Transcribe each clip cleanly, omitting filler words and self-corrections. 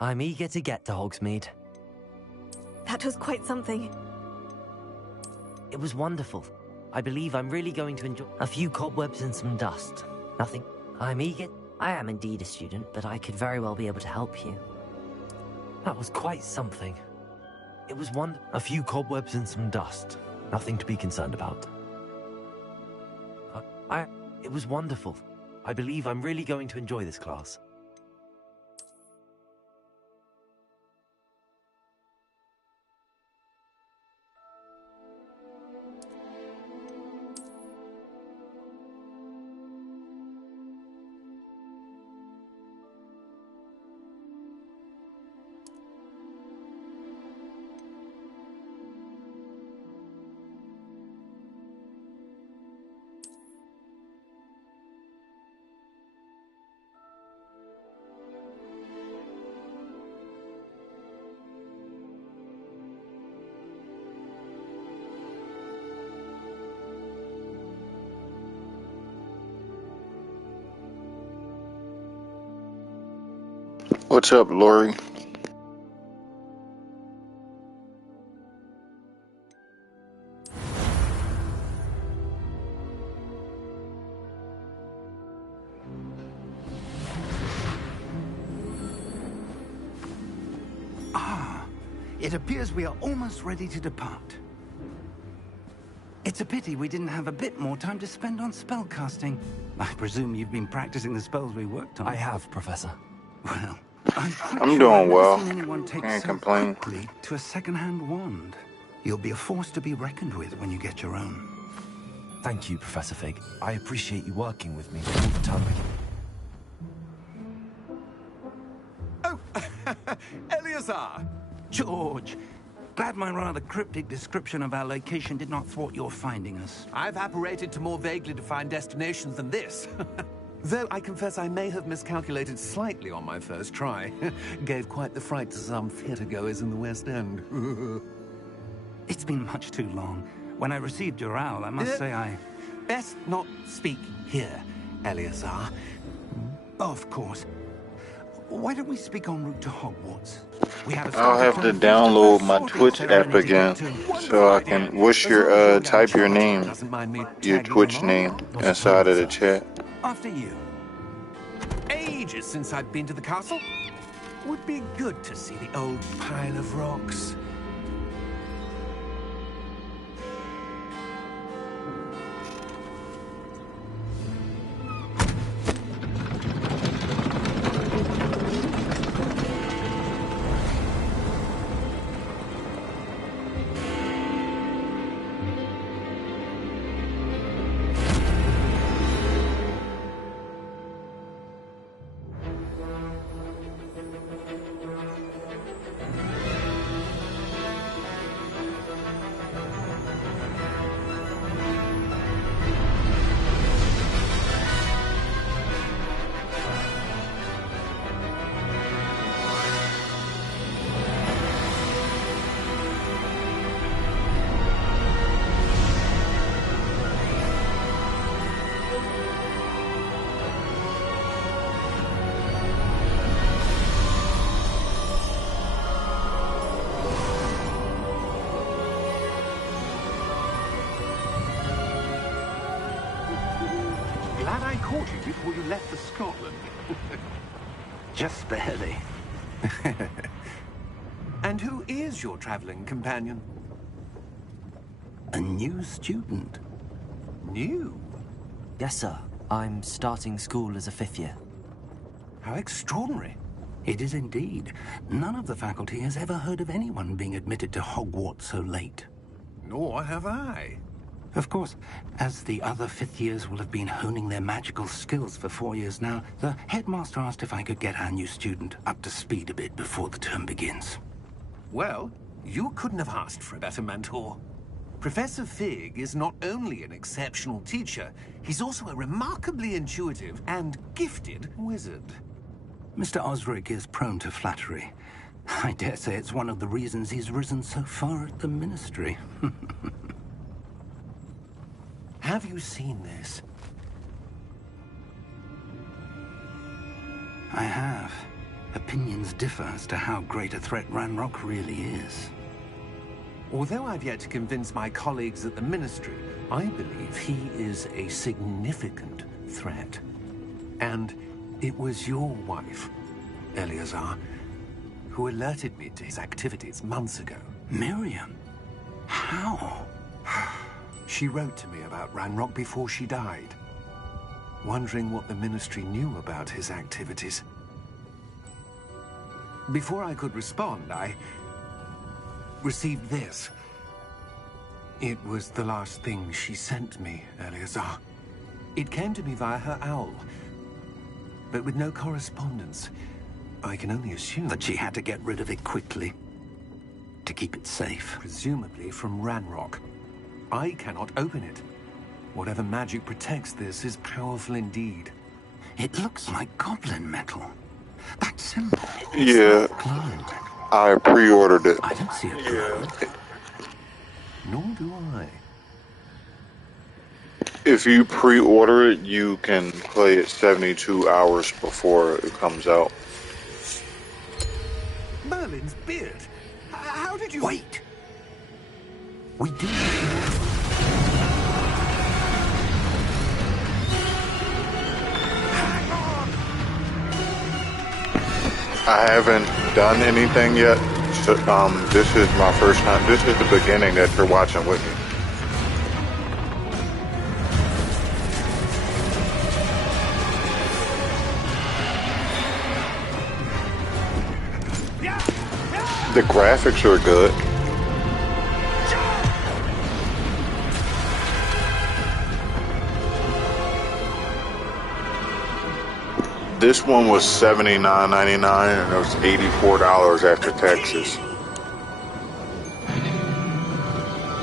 I'm eager to get to Hogsmeade. That was quite something. It was wonderful. I believe I'm really going to enjoy a few cobwebs and some dust. Nothing. I'm eager. I am indeed a student, but I could very well be able to help you. That was quite something. It was a few cobwebs and some dust. Nothing to be concerned about. It was wonderful. I believe I'm really going to enjoy this class. What's up, Lori? It appears we are almost ready to depart. It's a pity we didn't have a bit more time to spend on spellcasting. I presume you've been practicing the spells we worked on. I have, Professor. Well, I'm doing well. Seen anyone take Can't so complain. quickly to a second-hand wand. You'll be a force to be reckoned with when you get your own. Thank you, Professor Fig. I appreciate you working with me all the time. Oh, Eleazar! George, glad my rather cryptic description of our location did not thwart your finding us. I've apparated to more vaguely defined destinations than this. Though I confess I may have miscalculated slightly on my first try. Gave quite the fright to some theatre-goers in the West End. It's been much too long. When I received your owl, I must say I... Best not speak here, Eleazar. Of course. Why don't we speak en route to Hogwarts? I'll have to download my Twitch app again so I can type your name, your Twitch name inside of the chat. After you. Ages since I've been to the castle. Would be good to see the old pile of rocks. Glad I caught you before you left for Scotland. Just barely. And who is your traveling companion? A new student. New? Yes, sir. I'm starting school as a 5th year. How extraordinary. It is indeed. None of the faculty has ever heard of anyone being admitted to Hogwarts so late. Nor have I. Of course, as the other 5th years will have been honing their magical skills for 4 years now, the headmaster asked if I could get our new student up to speed a bit before the term begins. Well, you couldn't have asked for a better mentor. Professor Fig is not only an exceptional teacher, he's also a remarkably intuitive and gifted wizard. Mr. Osric is prone to flattery. I dare say it's one of the reasons he's risen so far at the Ministry. Have you seen this? I have. opinions differ as to how great a threat Ranrock really is. Although I've yet to convince my colleagues at the Ministry, I believe he is a significant threat. And it was your wife, Eleazar, who alerted me to his activities months ago. Miriam? How? She wrote to me about Ranrock before she died, wondering what the Ministry knew about his activities. Before I could respond, I received this. It was the last thing she sent me, Eleazar. It came to me via her owl, but with no correspondence. I can only assume That she had to get rid of it quickly, to keep it safe. presumably from Ranrock. I cannot open it. Whatever magic protects this is powerful indeed. It looks like goblin metal. That symbol. Yeah, Glowed. I pre-ordered it. I don't see it glowed. Nor do I. If you pre-order it, you can play it 72 hours before it comes out. Merlin's beard. How did you... Wait! We do. I haven't done anything yet. So, this is my first time. This is the beginning that you're watching with me. The graphics are good. This one was $79.99 and it was $84 after taxes.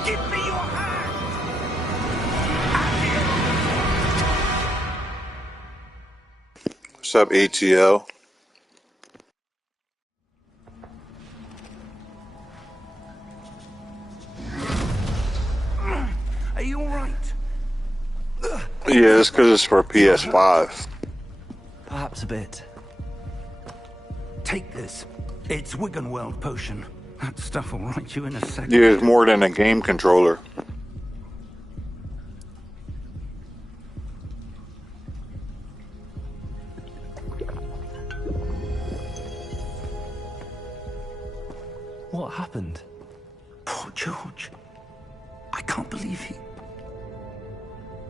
Give me your hand! What's up, ATL? Are you alright? Yeah, it's because it's for PS5. Perhaps a bit. Take this. It's Wiggenweld potion. That stuff will right you in a second. Yeah, it's more than a game controller. What happened? Poor George. I can't believe he...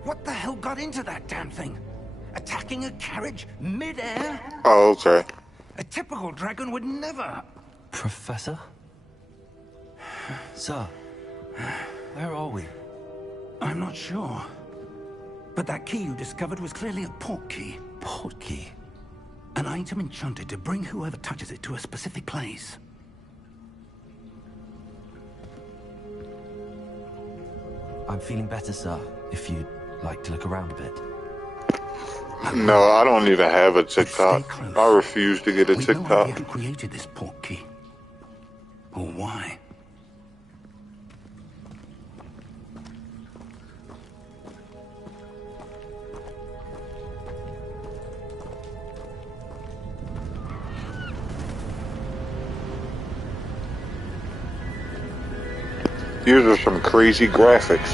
What the hell got into that damn thing? Attacking a carriage mid-air? Oh, okay. A typical dragon would never... Professor? Sir, where are we? I'm not sure. But that key you discovered was clearly a port key. Port key? An item enchanted to bring whoever touches it to a specific place. I'm feeling better, sir, if you'd like to look around a bit. No, I don't even have a Stay TikTok. close. I refuse to get a We've no TikTok. idea who created this port key. Or why. These are some crazy graphics.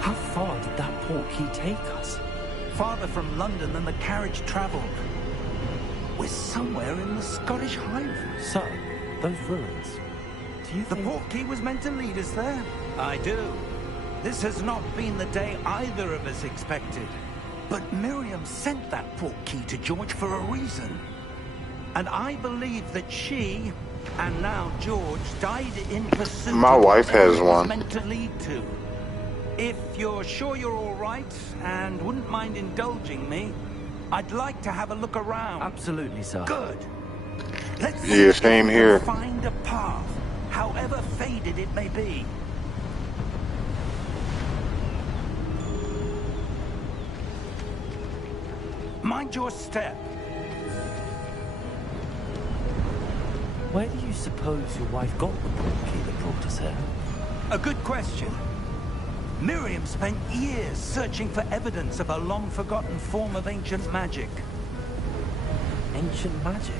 How far did that port key take us? Farther from London than the carriage travelled. We're somewhere in the Scottish Highlands. Sir, those ruins. Do you The think... port key was meant to lead us there? I do. This has not been the day either of us expected. But Miriam sent that port key to George for a reason. And I believe that she, and now George, died in pursuit My of wife what has it was one. meant to lead to. If you're sure you're all right and wouldn't mind indulging me, I'd like to have a look around. Absolutely, sir. Good. Let's Yeah, see if same we here. can find a path, however faded it may be. Mind your step. Where do you suppose your wife got the port key that brought us here? A good question. Miriam spent years searching for evidence of a long-forgotten form of ancient magic. Ancient magic?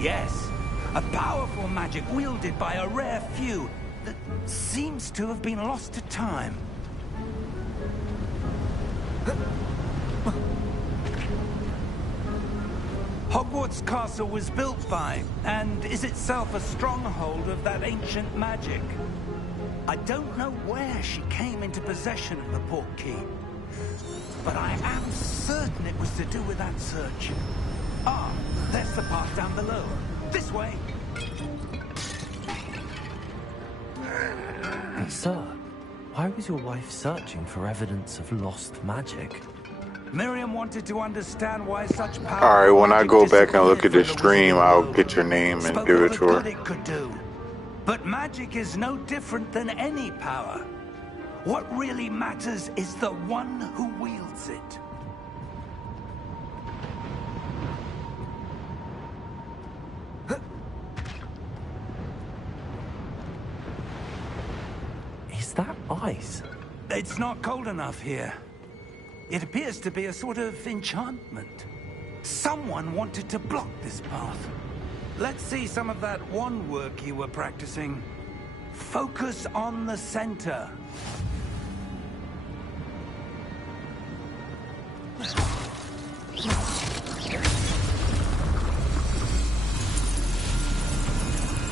Yes, a powerful magic wielded by a rare few that seems to have been lost to time. Hogwarts Castle was built by, and is itself a stronghold of that ancient magic. I don't know where she came into possession of the portkey, but I am certain it was to do with that search. Ah, there's the path down below. This way. Sir, why was your wife searching for evidence of lost magic? Miriam wanted to understand why such power. Alright, when I go back and look at the stream, I'll get your name and give it to her. It could do. But magic is no different than any power. What really matters is the one who wields it. Is that ice? It's not cold enough here. It appears to be a sort of enchantment. Someone wanted to block this path. Let's see some of that wand work you were practicing. Focus on the center.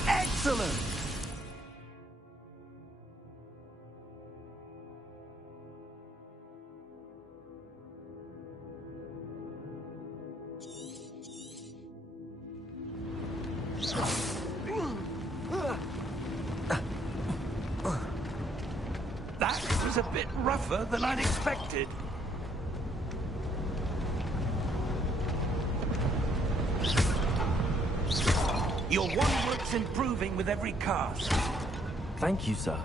Excellent! That was a bit rougher than I'd expected. Your wand work's improving with every cast. Thank you, sir.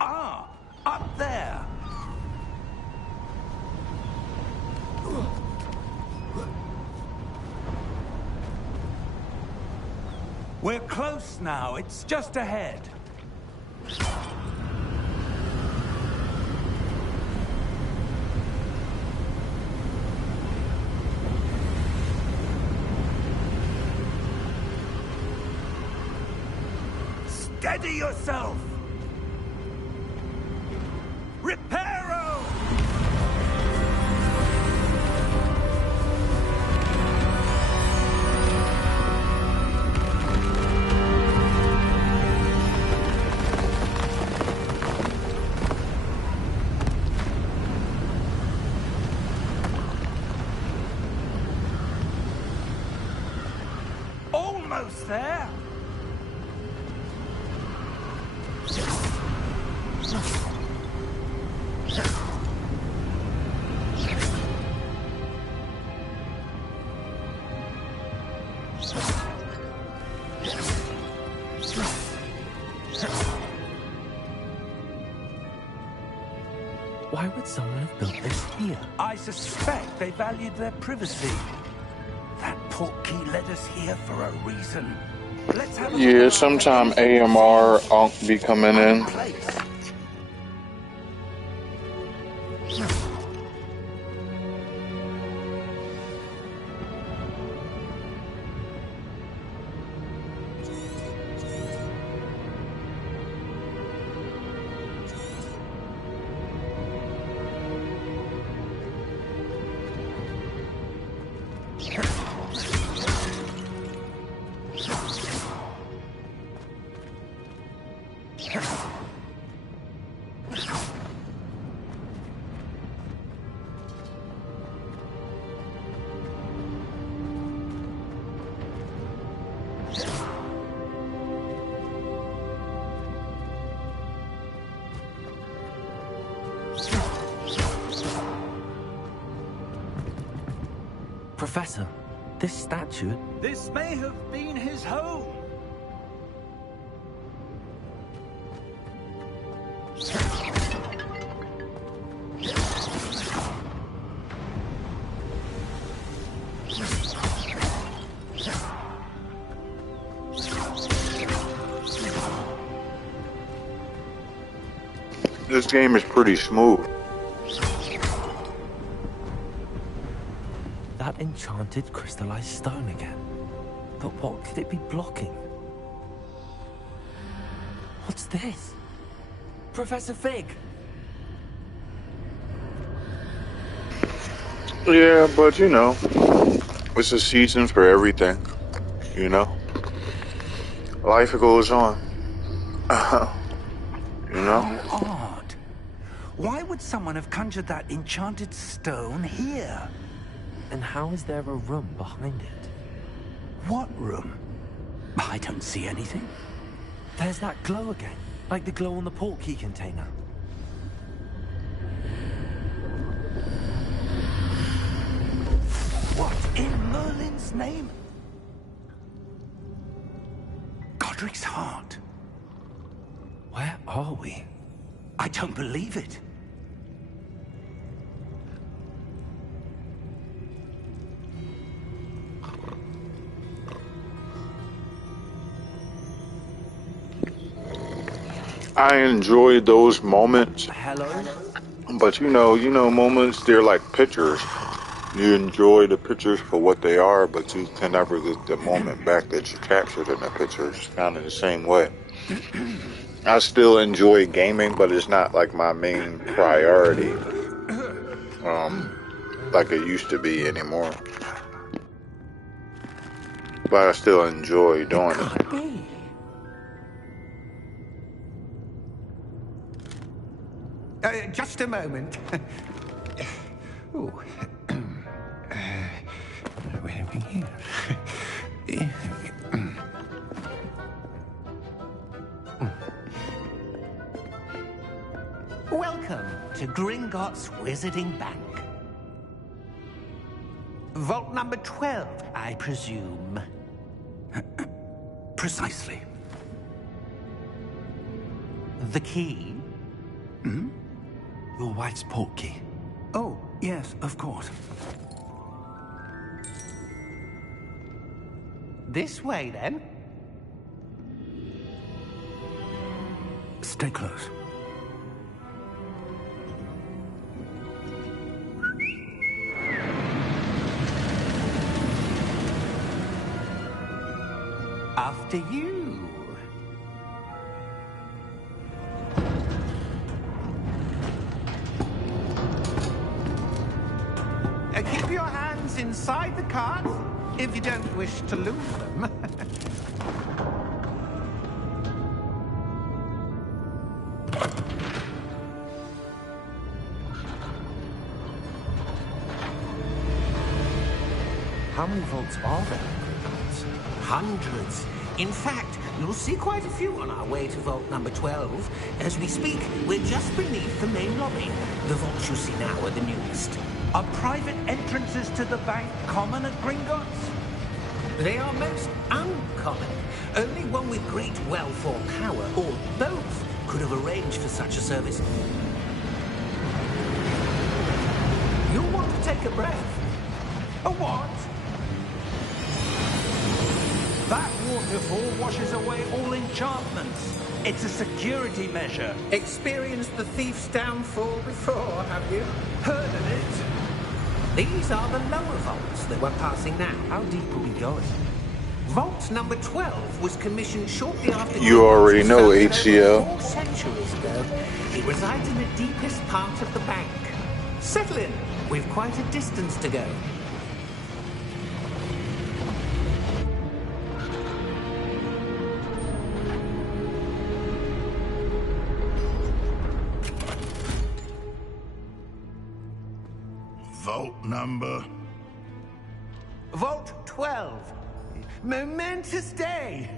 Ah, up there. We're close now. It's just ahead. Steady yourself! Reparo! Almost there! Why would someone have built this here? I suspect they valued their privacy. That portkey led us here for a reason. Let's have a look Yeah, around sometime the AMR Unk be coming in. place. Professor, this statue... This may have been his home. This game is pretty smooth. That enchanted crystallized stone again. But what could it be blocking? What's this? Professor Fig! Yeah, but you know, it's a season for everything. You know? Life goes on. You know? How odd. Why would someone have conjured that enchanted stone here? And how is there a room behind it? What room? I don't see anything. There's that glow again, like the glow on the portkey container. What in Merlin's name? Godric's heart. Where are we? I don't believe it. I enjoy those moments, Hello? but you know, moments, they're like pictures. You enjoy the pictures for what they are, but you can never get the moment back that you captured in the pictures. Kind of the same way. I still enjoy gaming, but it's not like my main priority, like it used to be anymore. But I still enjoy doing it. Just a moment. Ooh. Where are we here? Welcome to Gringotts Wizarding Bank. Vault number 12, I presume. Precisely. The key? Hmm? Your wife's portkey. Oh, yes, of course. This way, then. Stay close. After you. Keep your hands inside the cart if you don't wish to lose them. How many vaults are there? Hundreds. In fact, you'll see quite a few on our way to vault number 12. As we speak, we're just beneath the main lobby. The vaults you see now are the newest. Are private entrances to the bank common at Gringotts? They are most uncommon. Only one with great wealth or power, or both, could have arranged for such a service. You'll want to take a breath. A what? That waterfall washes away all enchantments. It's a security measure. Experienced the thief's downfall before, have you? Heard of it? These are the lower vaults that we're passing now. How deep are we going? Vault number 12 was commissioned shortly after... You already know, HCL. 4 centuries ago. It resides in the deepest part of the bank. Settle in. We've quite a distance to go. Vault number? Vault 12. Momentous day.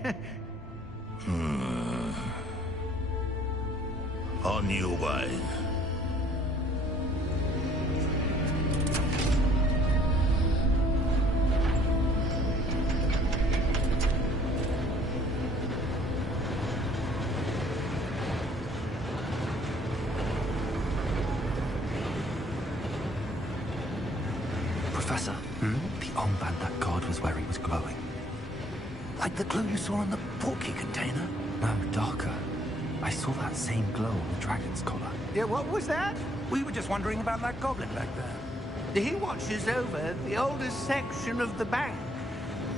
On your way. Professor, the armband that guard was wearing was glowing. Like the glow you saw on the portkey container? No, darker. I saw that same glow on the dragon's collar. Yeah, what was that? We were just wondering about that goblin back there. He watches over the oldest section of the bank.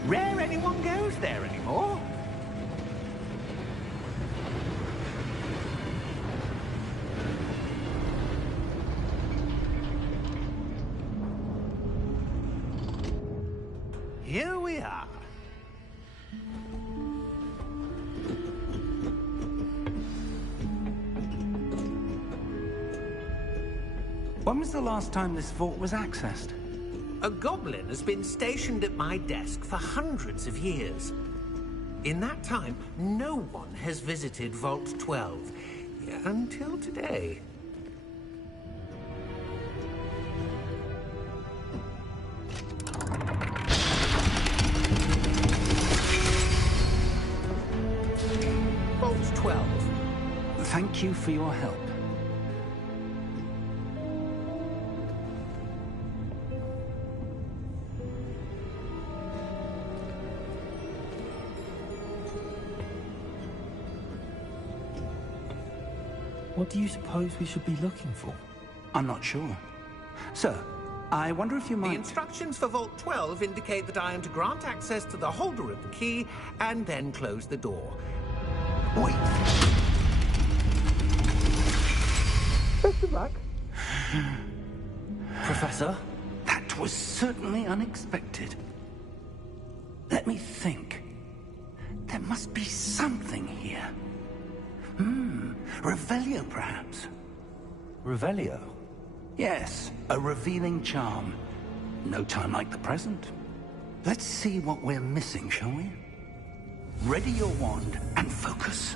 Rare anyone goes there anymore. Here we are. When was the last time this vault was accessed? A goblin has been stationed at my desk for hundreds of years. In that time, no one has visited Vault 12. Until today. Vault 12. Thank you for your help. What do you suppose we should be looking for? I'm not sure. Sir, I wonder if you The might... instructions for Vault 12 indicate that I am to grant access to the holder of the key and then close the door. Wait! Best of luck. Professor? That was certainly unexpected. Let me think. There must be something here. Revelio, perhaps? Revelio? Yes, a revealing charm. No time like the present. Let's see what we're missing, shall we? Ready your wand and focus.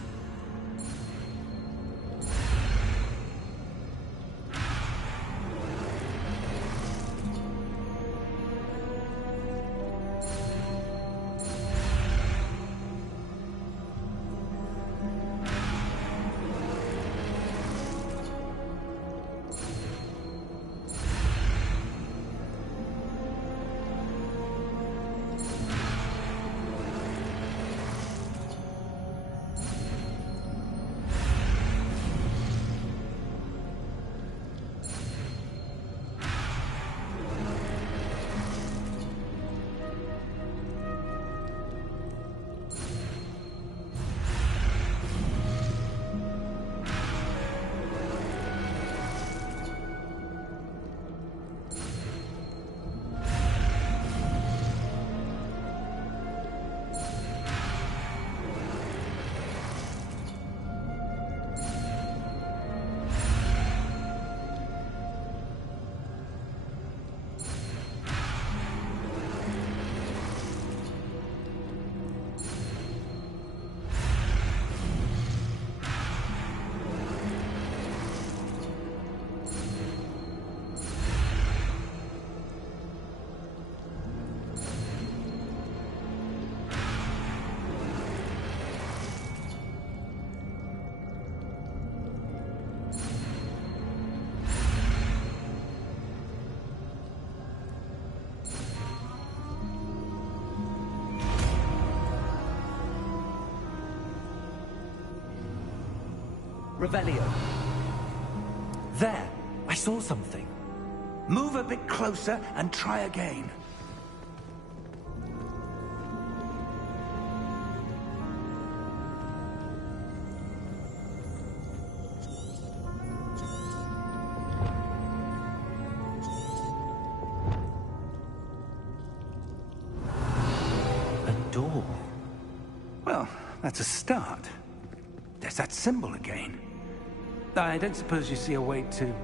Revelio. There! I saw something. Move a bit closer and try again. A door. Well, that's a start. There's that symbol again. I don't suppose you see a way to...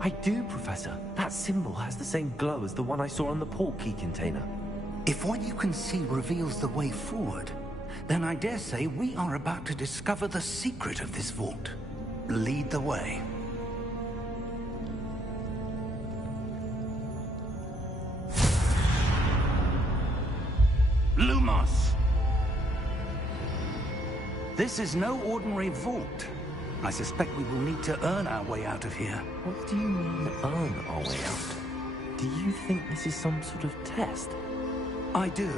I do, Professor. That symbol has the same glow as the one I saw on the port key container. If what you can see reveals the way forward, then I dare say we are about to discover the secret of this vault. Lead the way. Lumos! This is no ordinary vault. I suspect we will need to earn our way out of here. What do you mean, earn our way out? Do you think this is some sort of test? I do.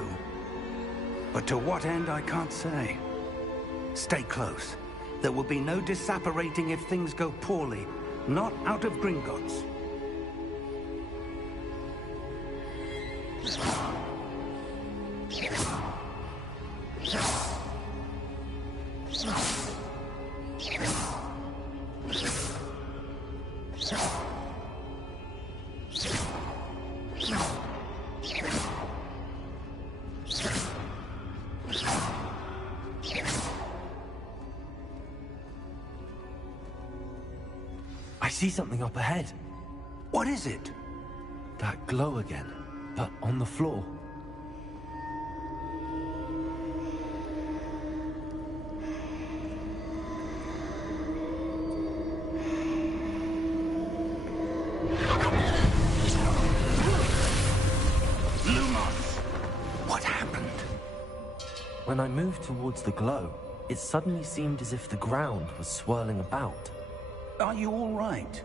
But to what end, I can't say. Stay close. There will be no disapparating if things go poorly. Not out of Gringotts. I see something up ahead. What is it? That glow again, but on the floor. What happened? When I moved towards the glow, it suddenly seemed as if the ground was swirling about. Are you all right?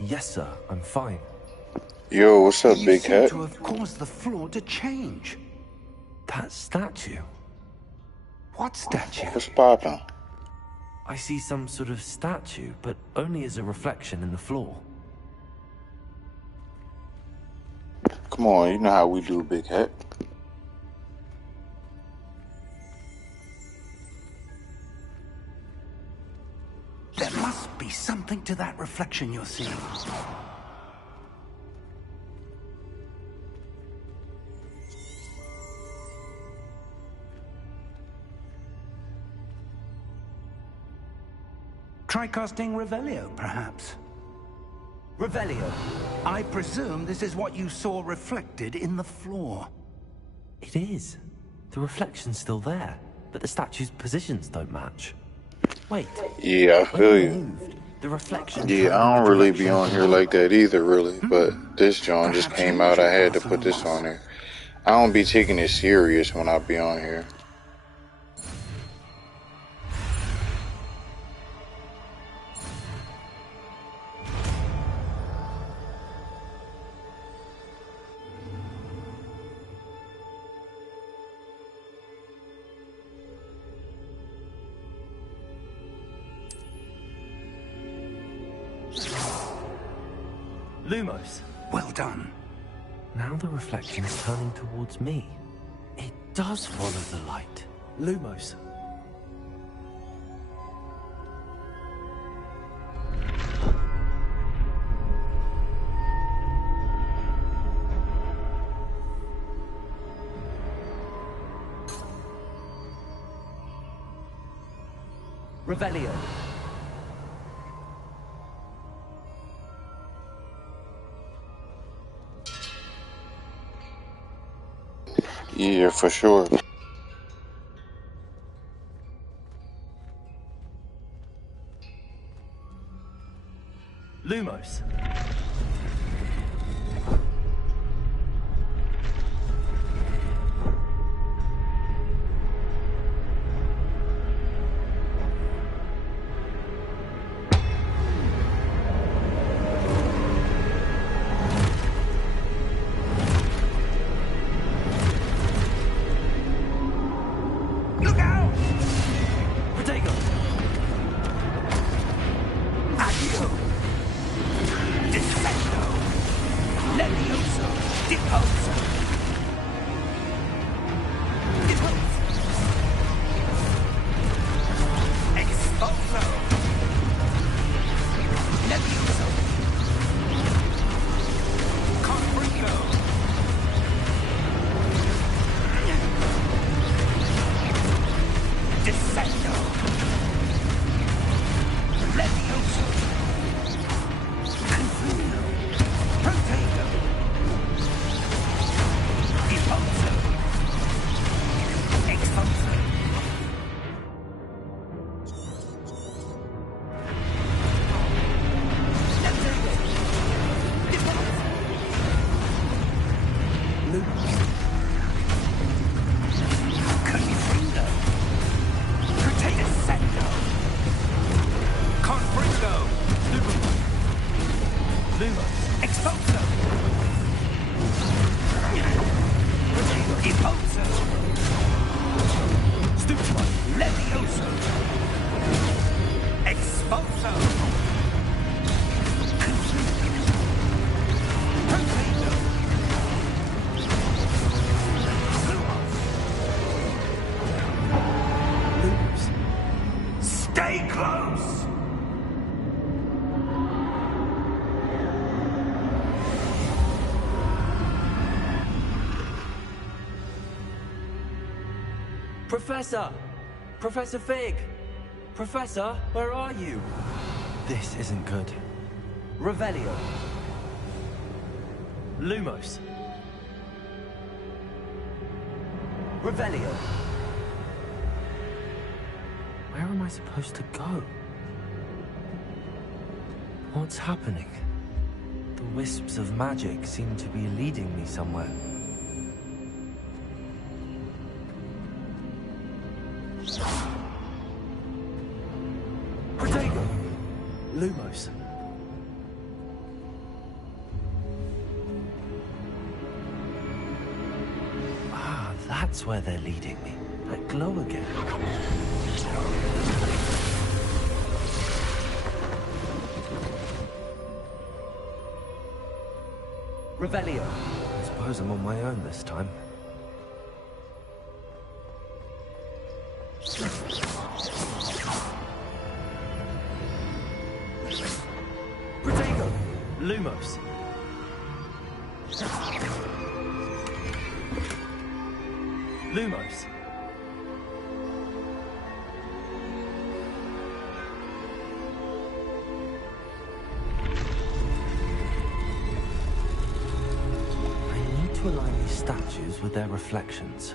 Yes, sir, I'm fine. Yo, what's up, You big seem hat? to have caused the floor to change. That statue. What statue? What's poppin'? I see some sort of statue, but only as a reflection in the floor. Come on, you know how we do, big hat. There must be something to that reflection you're seeing. Try casting Revelio, perhaps. Revelio, I presume this is what you saw reflected in the floor. It is. The reflection's still there, but the statue's positions don't match. Wait. Yeah, I When feel I you. moved, the reflection Yeah, turned I in don't the really be direction on of here the like light. that either, really. But this John just Perhaps came you out. I should had to cast put this Lumos. on there. I don't be taking it serious when I be on here. Lumos. Well done. Now the reflection's turning towards me. It does follow the light. Lumos. Revelio. Yeah, for sure. Lumos. Look out! Protego. Accio! Defendo! Levioso! Deposo! Expulso! Levioso! Confringo! Descendo! Levioso! Confringo! Protego! Professor! Professor Fig! Professor, where are you? This isn't good. Revelio. Lumos. Revelio. Where am I supposed to go? What's happening? The wisps of magic seem to be leading me somewhere. Protego! Lumos. Ah, that's where they're leading me. That glow again. Revelio. I suppose I'm on my own this time. Protego! Lumos. Lumos. To align these statues with their reflections.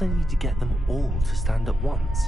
I need to get them all to stand at once.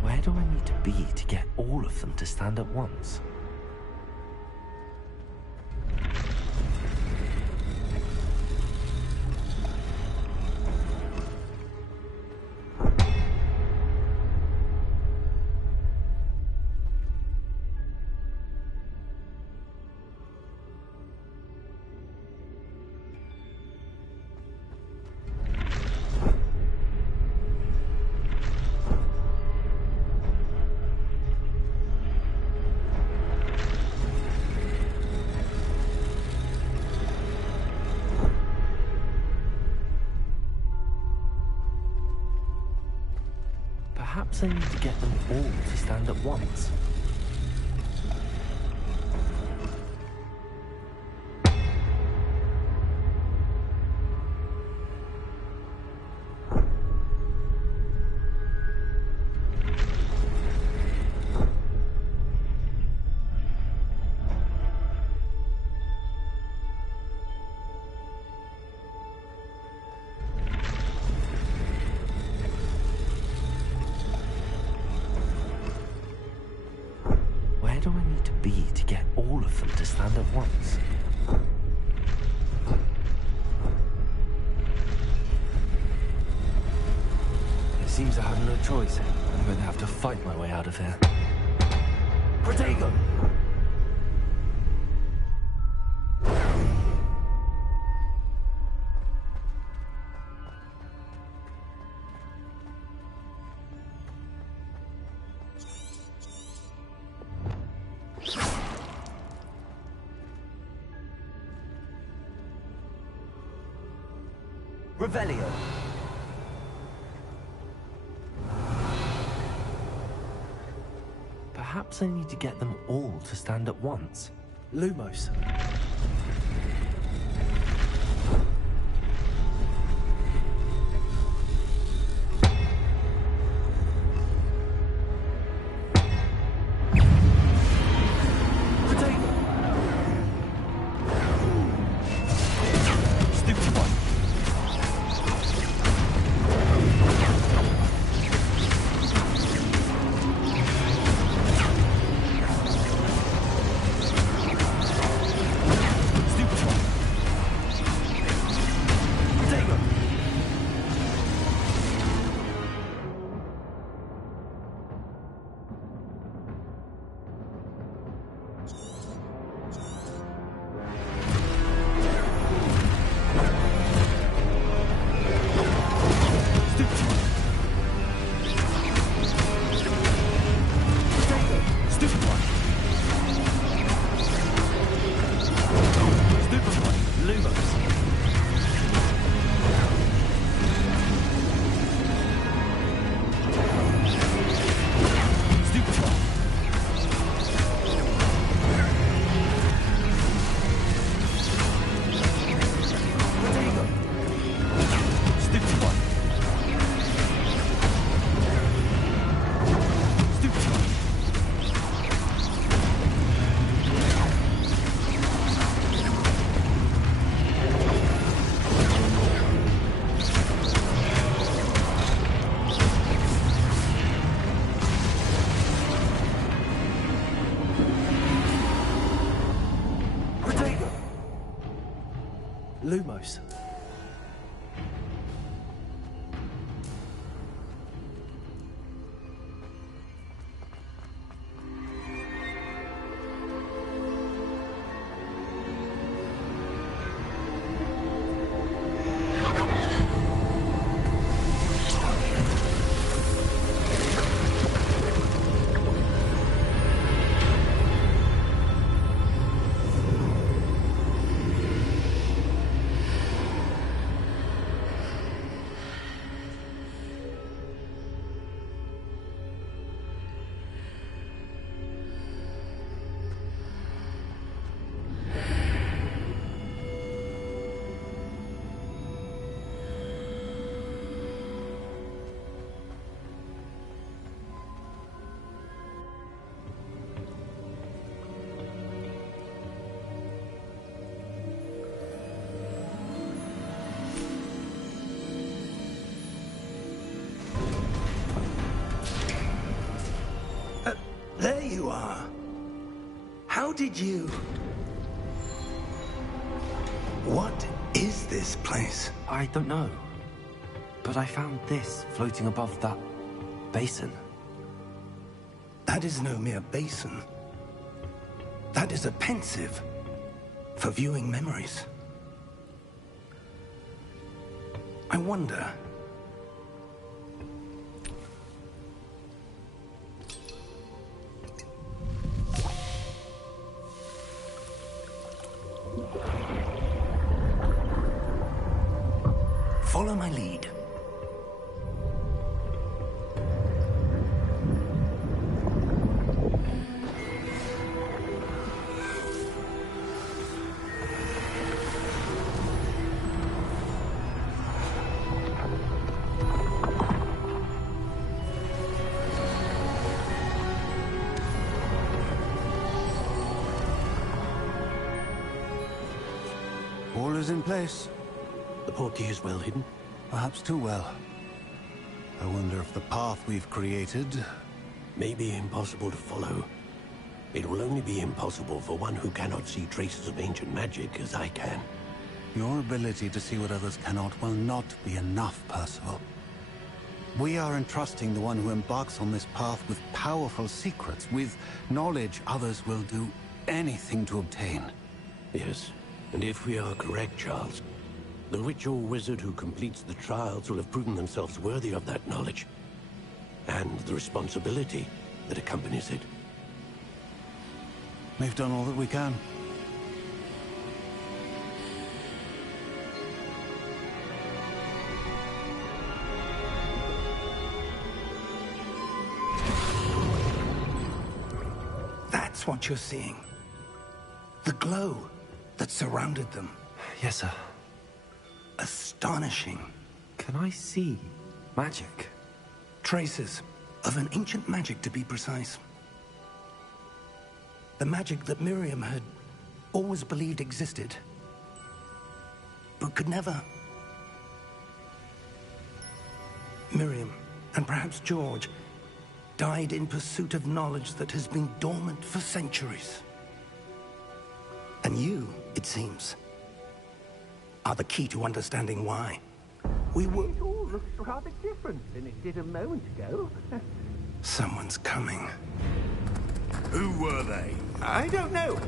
Where do I need to be to get all of them to stand at once? Perhaps I need to get them all to stand at once. Where do I need to be to get all of them to stand at once? It seems I have no choice. I'm going to have to fight my way out of here. Protego! Revelio. Perhaps I need to get them all to stand at once. Lumos. Stupid one. Lumos. Lumos. There you are. How did you... What is this place? I don't know. But I found this floating above that basin. That is no mere basin. That is a pensive for viewing memories. I wonder... Follow my lead. All is in place. The portkey is well hidden. Perhaps too well. I wonder if the path we've created... May be impossible to follow. It will only be impossible for one who cannot see traces of ancient magic as I can. Your ability to see what others cannot will not be enough, Percival. We are entrusting the one who embarks on this path with powerful secrets, with knowledge others will do anything to obtain. Yes, and if we are correct, Charles, the witch or wizard who completes the trials will have proven themselves worthy of that knowledge, and the responsibility that accompanies it. We've done all that we can. That's what you're seeing. The glow that surrounded them. Yes, sir. Astonishing. Can I see magic? Traces of an ancient magic, to be precise. The magic that Miriam had always believed existed, but could never. Miriam, and perhaps George, died in pursuit of knowledge that has been dormant for centuries. And you, it seems, are the key to understanding why. We were... It all looks rather different than it did a moment ago. Someone's coming. Who were they? I don't know.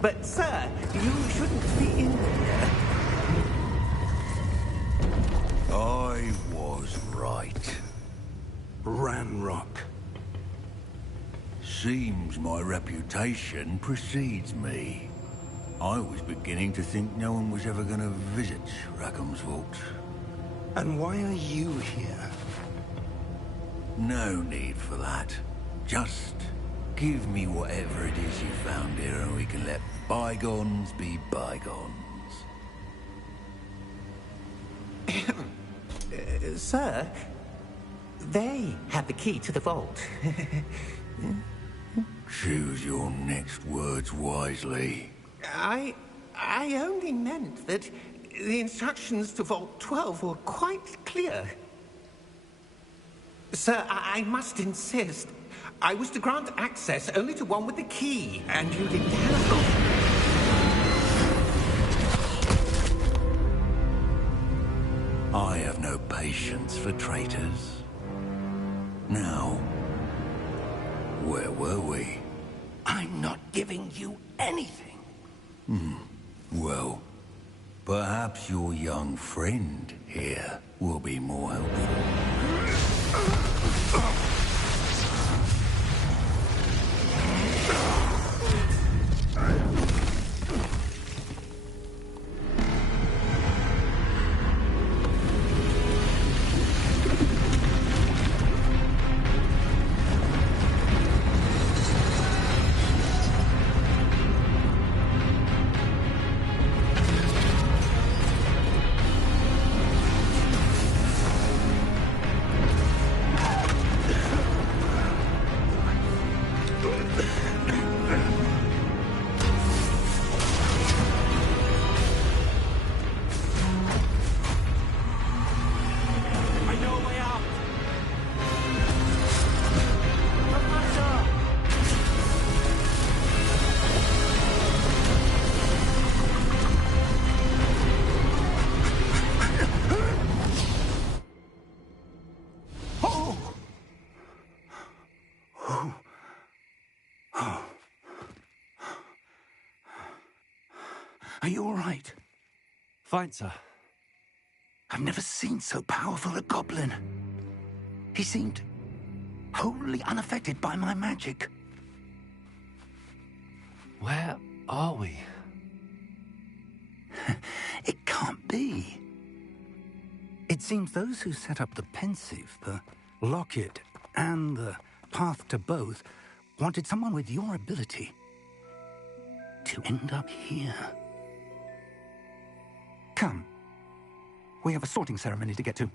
But, sir, you shouldn't be in here. I was right. Ranrock. Seems my reputation precedes me. I was beginning to think no one was ever going to visit Rackham's Vault. And why are you here? No need for that. Just give me whatever it is you found here and we can let bygones be bygones. Sir, they have the key to the vault. Choose your next words wisely. I only meant that the instructions to Vault 12 were quite clear. Sir, I must insist. I was to grant access only to one with the key, and you didn't have... I have no patience for traitors. Now, where were we? I'm not giving you anything. Well, perhaps your young friend here will be more helpful. Are you all right? Fine, sir. I've never seen so powerful a goblin. He seemed wholly unaffected by my magic. Where are we? It can't be. It seems those who set up the pensive, the locket, and the path to both wanted someone with your ability to end up here. Come. We have a sorting ceremony to get to.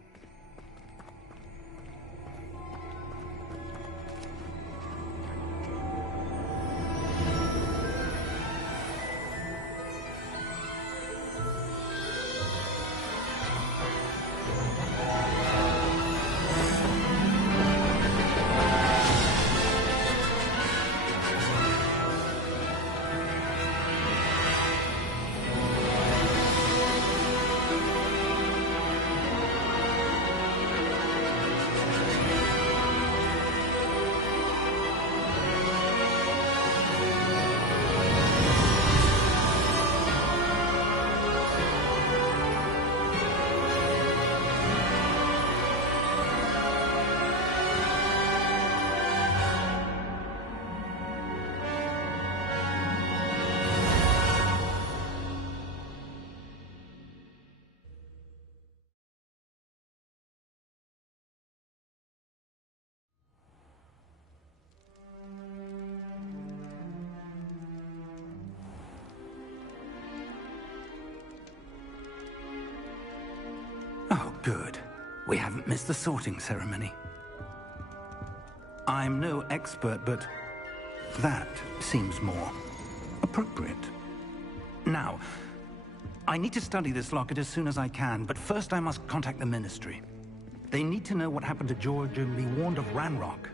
Oh, good. We haven't missed the sorting ceremony. I'm no expert, but that seems more appropriate. Now, I need to study this locket as soon as I can, but first I must contact the Ministry. They need to know what happened to George and be warned of Ranrock.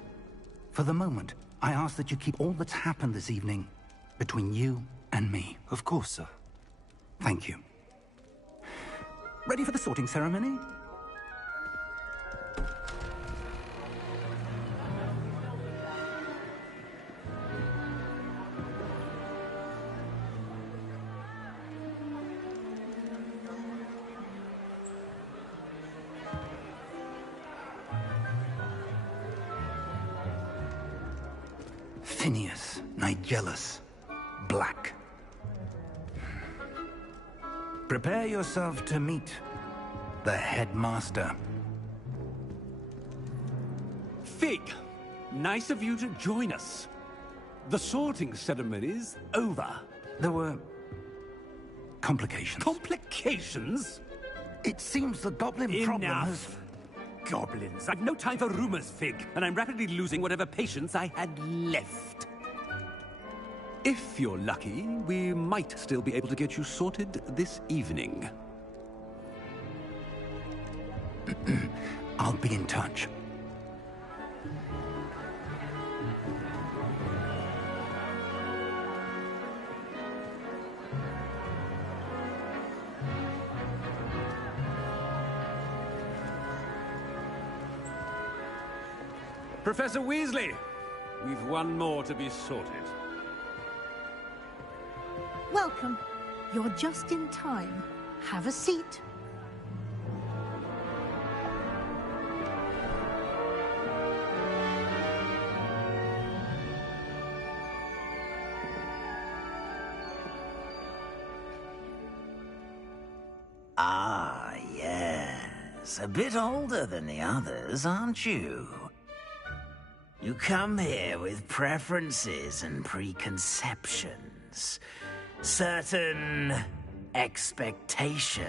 For the moment, I ask that you keep all that's happened this evening between you and me. Of course, sir. Thank you. Ready for the sorting ceremony? Phineas, Nigellus, Black. Prepare yourself to meet the headmaster. Fig, nice of you to join us. The sorting ceremony's over. There were complications. Complications? It seems the goblin problem has... Enough! Goblins. I've no time for rumors, Fig, and I'm rapidly losing whatever patience I had left. If you're lucky, we might still be able to get you sorted this evening. I'll be in touch. Professor Weasley, we've one more to be sorted. Welcome. You're just in time. Have a seat. Ah, yes. A bit older than the others, aren't you? You come here with preferences and preconceptions. Certain expectations.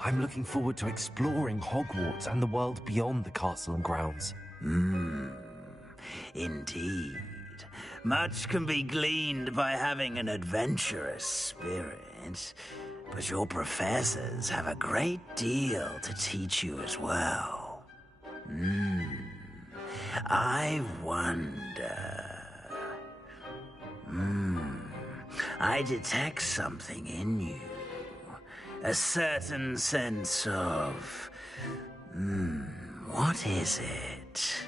I'm looking forward to exploring Hogwarts and the world beyond the castle and grounds. Indeed. Much can be gleaned by having an adventurous spirit, but your professors have a great deal to teach you as well. I wonder... I detect something in you. A certain sense of... what is it?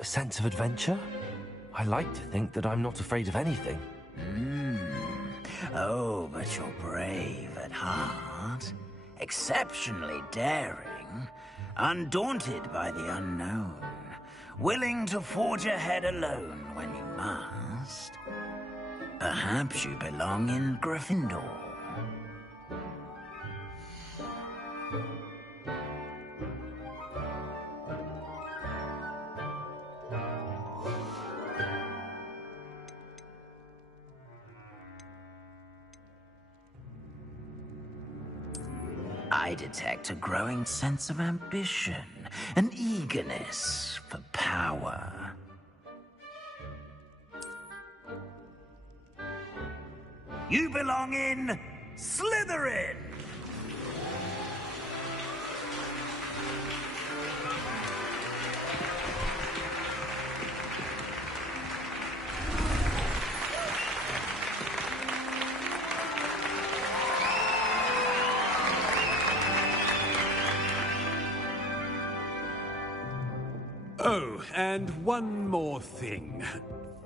A sense of adventure? I like to think that I'm not afraid of anything. Oh, but you're brave at heart. Exceptionally daring. Undaunted by the unknown. Willing to forge ahead alone when you must. Perhaps you belong in Gryffindor. I detect a growing sense of ambition, an eagerness for power. You belong in Slytherin! Oh, and one more thing.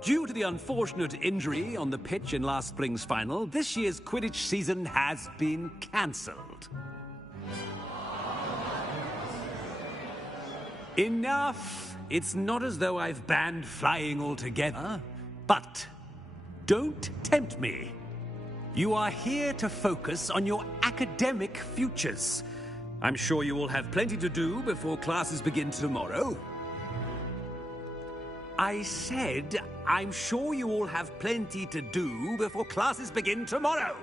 Due to the unfortunate injury on the pitch in last spring's final, this year's Quidditch season has been cancelled. Enough! It's not as though I've banned flying altogether. But don't tempt me. You are here to focus on your academic futures. I'm sure you will have plenty to do before classes begin tomorrow. I said, I'm sure you all have plenty to do before classes begin tomorrow.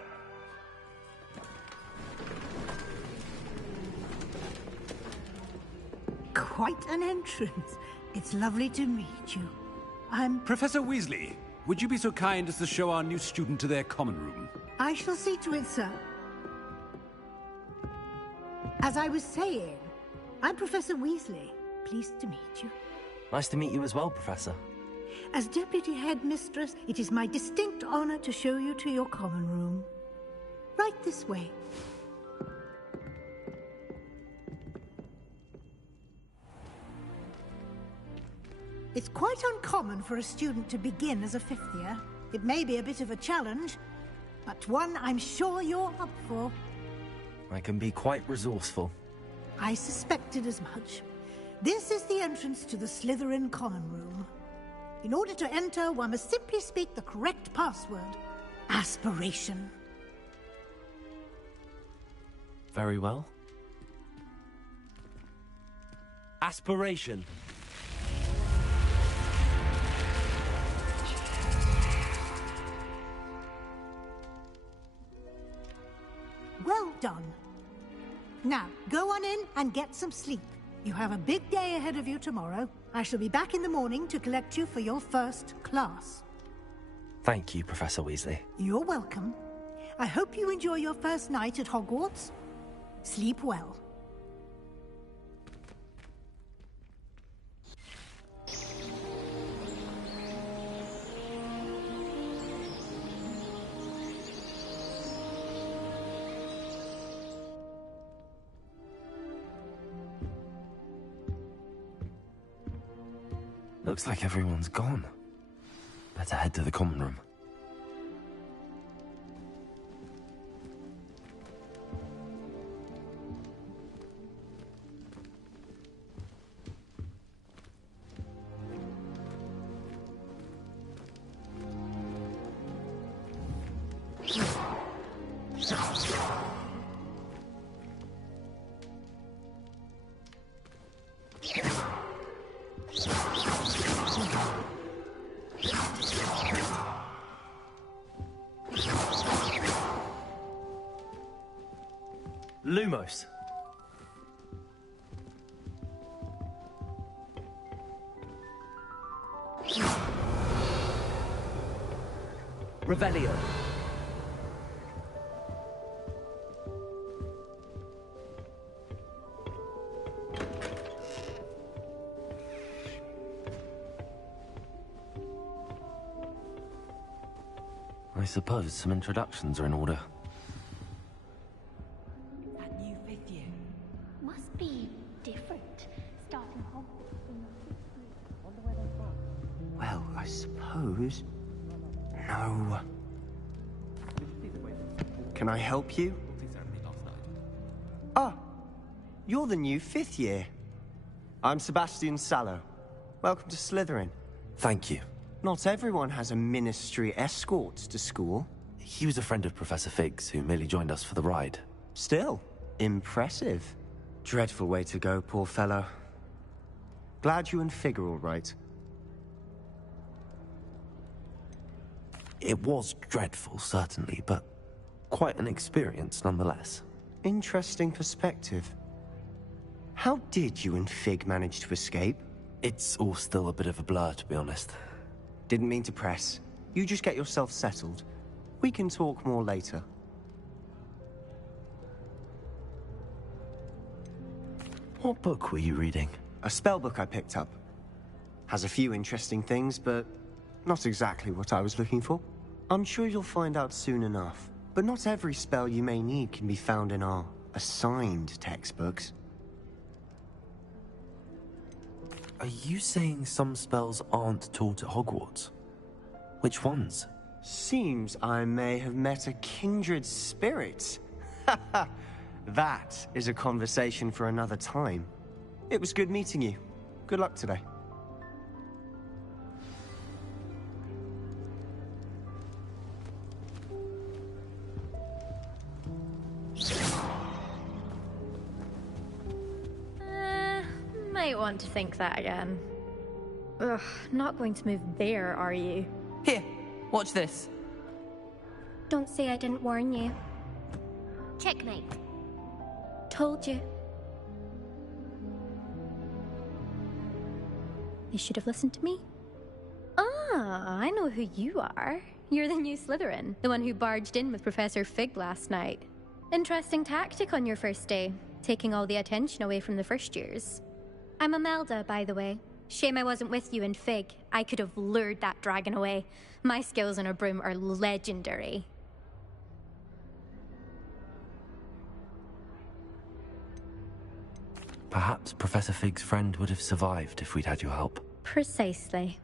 Quite an entrance. It's lovely to meet you. I'm... Professor Weasley, would you be so kind as to show our new student to their common room? I shall see to it, sir. As I was saying, I'm Professor Weasley. Pleased to meet you. Nice to meet you as well, Professor. As Deputy Headmistress, it is my distinct honor to show you to your common room. Right this way. It's quite uncommon for a student to begin as a fifth year. It may be a bit of a challenge, but one I'm sure you're up for. I can be quite resourceful. I suspected as much. This is the entrance to the Slytherin common room. In order to enter, one must simply speak the correct password. Aspiration. Very well. Aspiration. Well done. Now, go on in and get some sleep. You have a big day ahead of you tomorrow. I shall be back in the morning to collect you for your first class. Thank you, Professor Weasley. You're welcome. I hope you enjoy your first night at Hogwarts. Sleep well. Looks like everyone's gone. Better head to the common room. Lumos. Revelio. I suppose some introductions are in order. That new fifth year must be different. Starting Hogwarts in the fifth year. Wonder where they're from. Well, I suppose. No. Can I help you? Ah, you're the new fifth year. I'm Sebastian Sallow. Welcome to Slytherin. Thank you. Not everyone has a ministry escort to school. He was a friend of Professor Fig's, who merely joined us for the ride. Still, impressive. Dreadful way to go, poor fellow. Glad you and Fig are all right. It was dreadful, certainly, but quite an experience nonetheless. Interesting perspective. How did you and Fig manage to escape? It's all still a bit of a blur, to be honest. Didn't mean to press. You just get yourself settled. We can talk more later. What book were you reading? A spell book I picked up. Has a few interesting things, but not exactly what I was looking for. I'm sure you'll find out soon enough. But not every spell you may need can be found in our assigned textbooks. Are you saying some spells aren't taught at Hogwarts? Which ones? Seems I may have met a kindred spirit. That is a conversation for another time. It was good meeting you. Good luck today. Might want to think that again. Ugh, not going to move there, are you? Here, watch this. Don't say I didn't warn you. Checkmate. Told you. You should have listened to me. Ah, I know who you are. You're the new Slytherin, the one who barged in with Professor Fig last night. Interesting tactic on your first day, taking all the attention away from the first years. I'm Imelda, by the way. Shame I wasn't with you and Fig. I could have lured that dragon away. My skills on a broom are legendary. Perhaps Professor Fig's friend would have survived if we'd had your help. Precisely.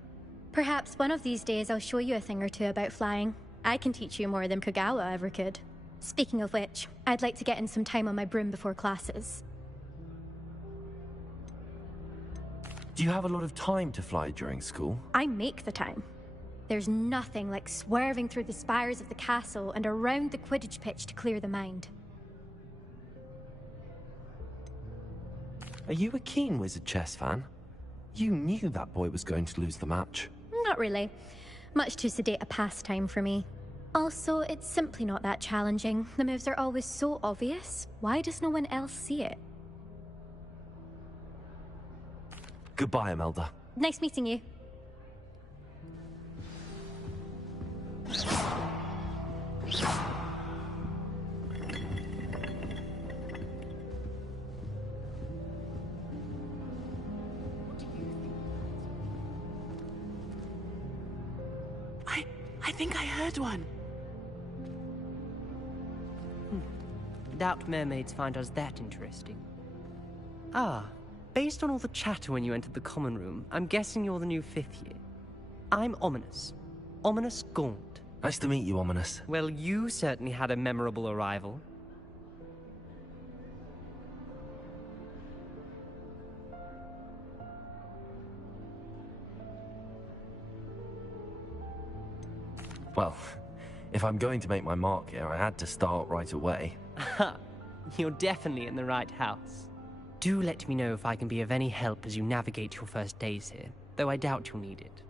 Perhaps one of these days I'll show you a thing or two about flying. I can teach you more than Kogawa ever could. Speaking of which, I'd like to get in some time on my broom before classes. Do you have a lot of time to fly during school? I make the time. There's nothing like swerving through the spires of the castle and around the Quidditch pitch to clear the mind. Are you a keen Wizard chess fan? You knew that boy was going to lose the match. Not really. Much too sedate a pastime for me. Also, it's simply not that challenging. The moves are always so obvious. Why does no one else see it? Goodbye, Imelda. Nice meeting you. I think I heard one. Doubt mermaids find us that interesting. Ah, based on all the chatter when you entered the common room, I'm guessing you're the new 5th year. I'm Ominous. Ominous Gaunt. Nice to meet you, Ominous. Well, you certainly had a memorable arrival. Well, if I'm going to make my mark here, I had to start right away. Ha! You're definitely in the right house. Do let me know if I can be of any help as you navigate your first days here, though I doubt you'll need it.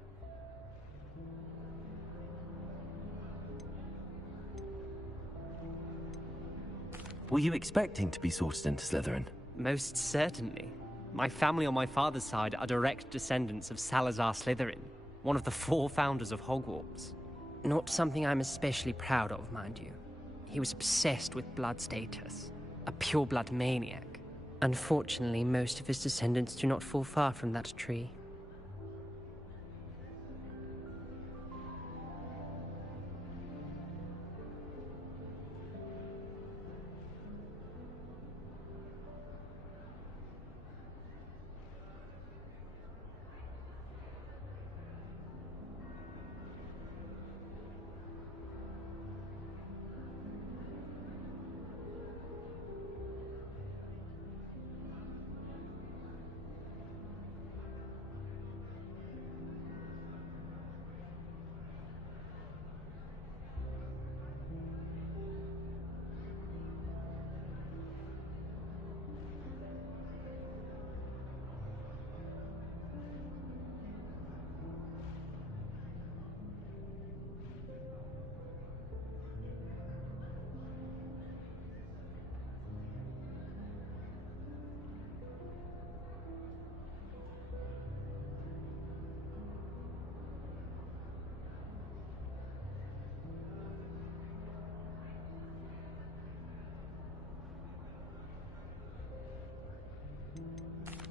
Were you expecting to be sorted into Slytherin? Most certainly. My family on my father's side are direct descendants of Salazar Slytherin, one of the 4 founders of Hogwarts. Not something I'm especially proud of, mind you. He was obsessed with blood status, a pure-blood maniac. Unfortunately, most of his descendants do not fall far from that tree.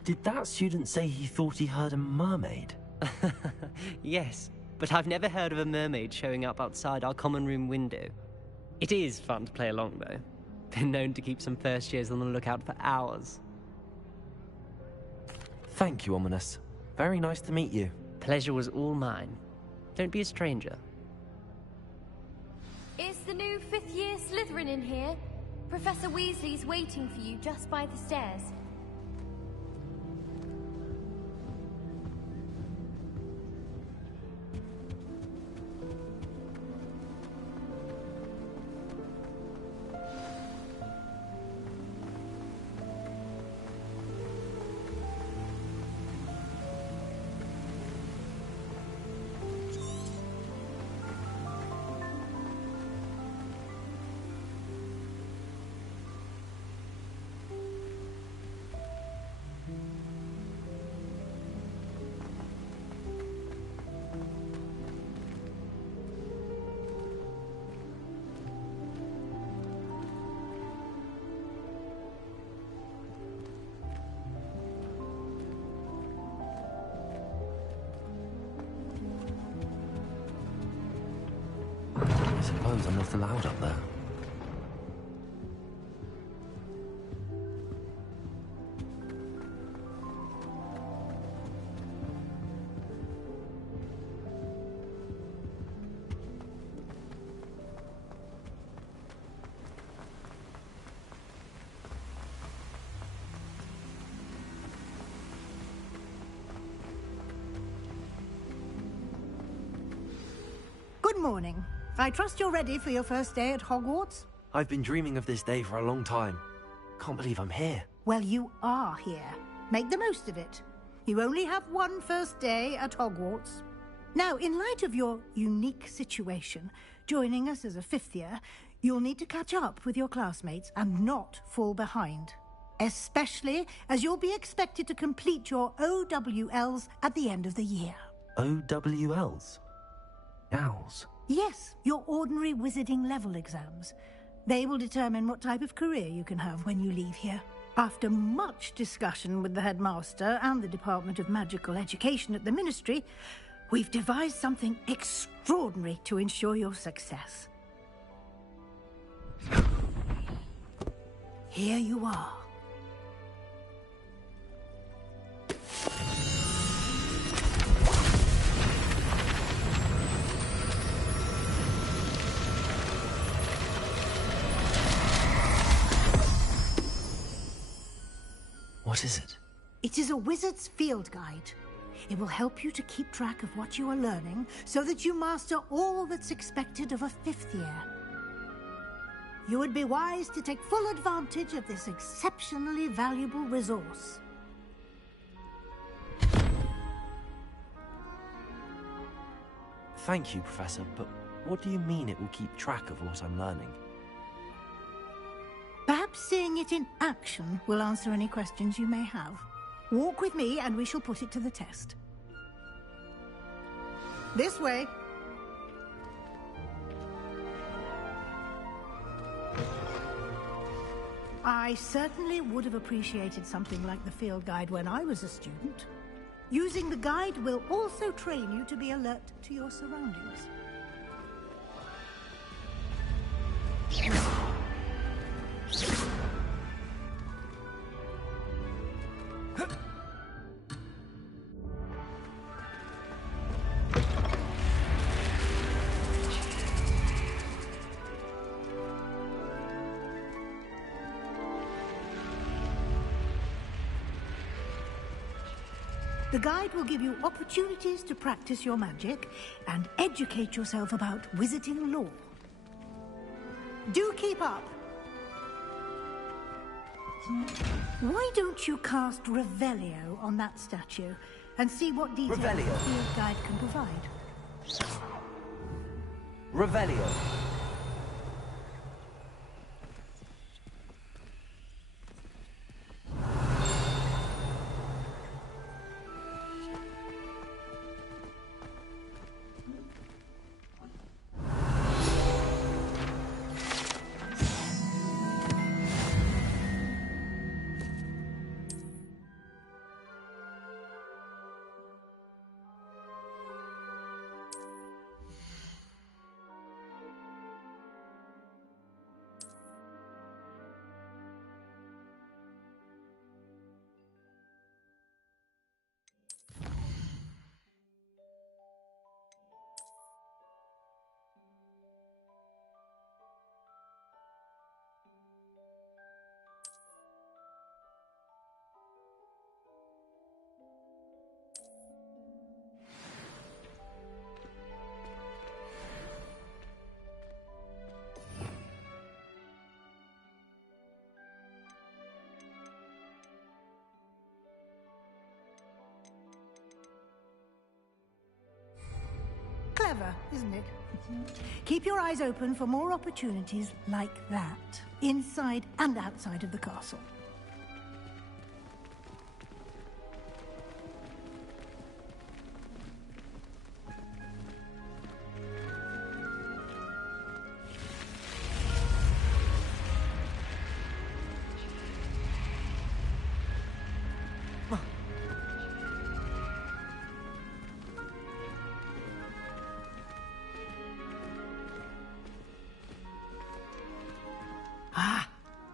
Did that student say he thought he heard a mermaid? Yes, but I've never heard of a mermaid showing up outside our common room window. It is fun to play along, though. Been known to keep some first years on the lookout for hours. Thank you, Ominous. Very nice to meet you. Pleasure was all mine. Don't be a stranger. Is the new 5th year Slytherin in here? Professor Weasley's waiting for you just by the stairs. I suppose I'm not allowed up there. Good morning. I trust you're ready for your first day at Hogwarts? I've been dreaming of this day for a long time. Can't believe I'm here. Well, you are here. Make the most of it. You only have one first day at Hogwarts. Now, in light of your unique situation, joining us as a fifth year, you'll need to catch up with your classmates and not fall behind. Especially as you'll be expected to complete your OWLs at the end of the year. OWLs? Owls? Yes, your ordinary wizarding level exams. They will determine what type of career you can have when you leave here. After much discussion with the headmaster and the Department of Magical Education at the Ministry, we've devised something extraordinary to ensure your success. Here you are. What is it? It is a wizard's field guide. It will help you to keep track of what you are learning so that you master all that's expected of a fifth year. You would be wise to take full advantage of this exceptionally valuable resource. Thank you, Professor, but what do you mean it will keep track of what I'm learning? Perhaps seeing it in action will answer any questions you may have. Walk with me and we shall put it to the test. This way. I certainly would have appreciated something like the field guide when I was a student. Using the guide will also train you to be alert to your surroundings. The guide will give you opportunities to practice your magic and educate yourself about wizarding lore. Do keep up! Why don't you cast Revelio on that statue and see what details the Revelio. field guide can provide? Revelio. Clever, isn't it? Keep your eyes open for more opportunities like that, inside and outside of the castle.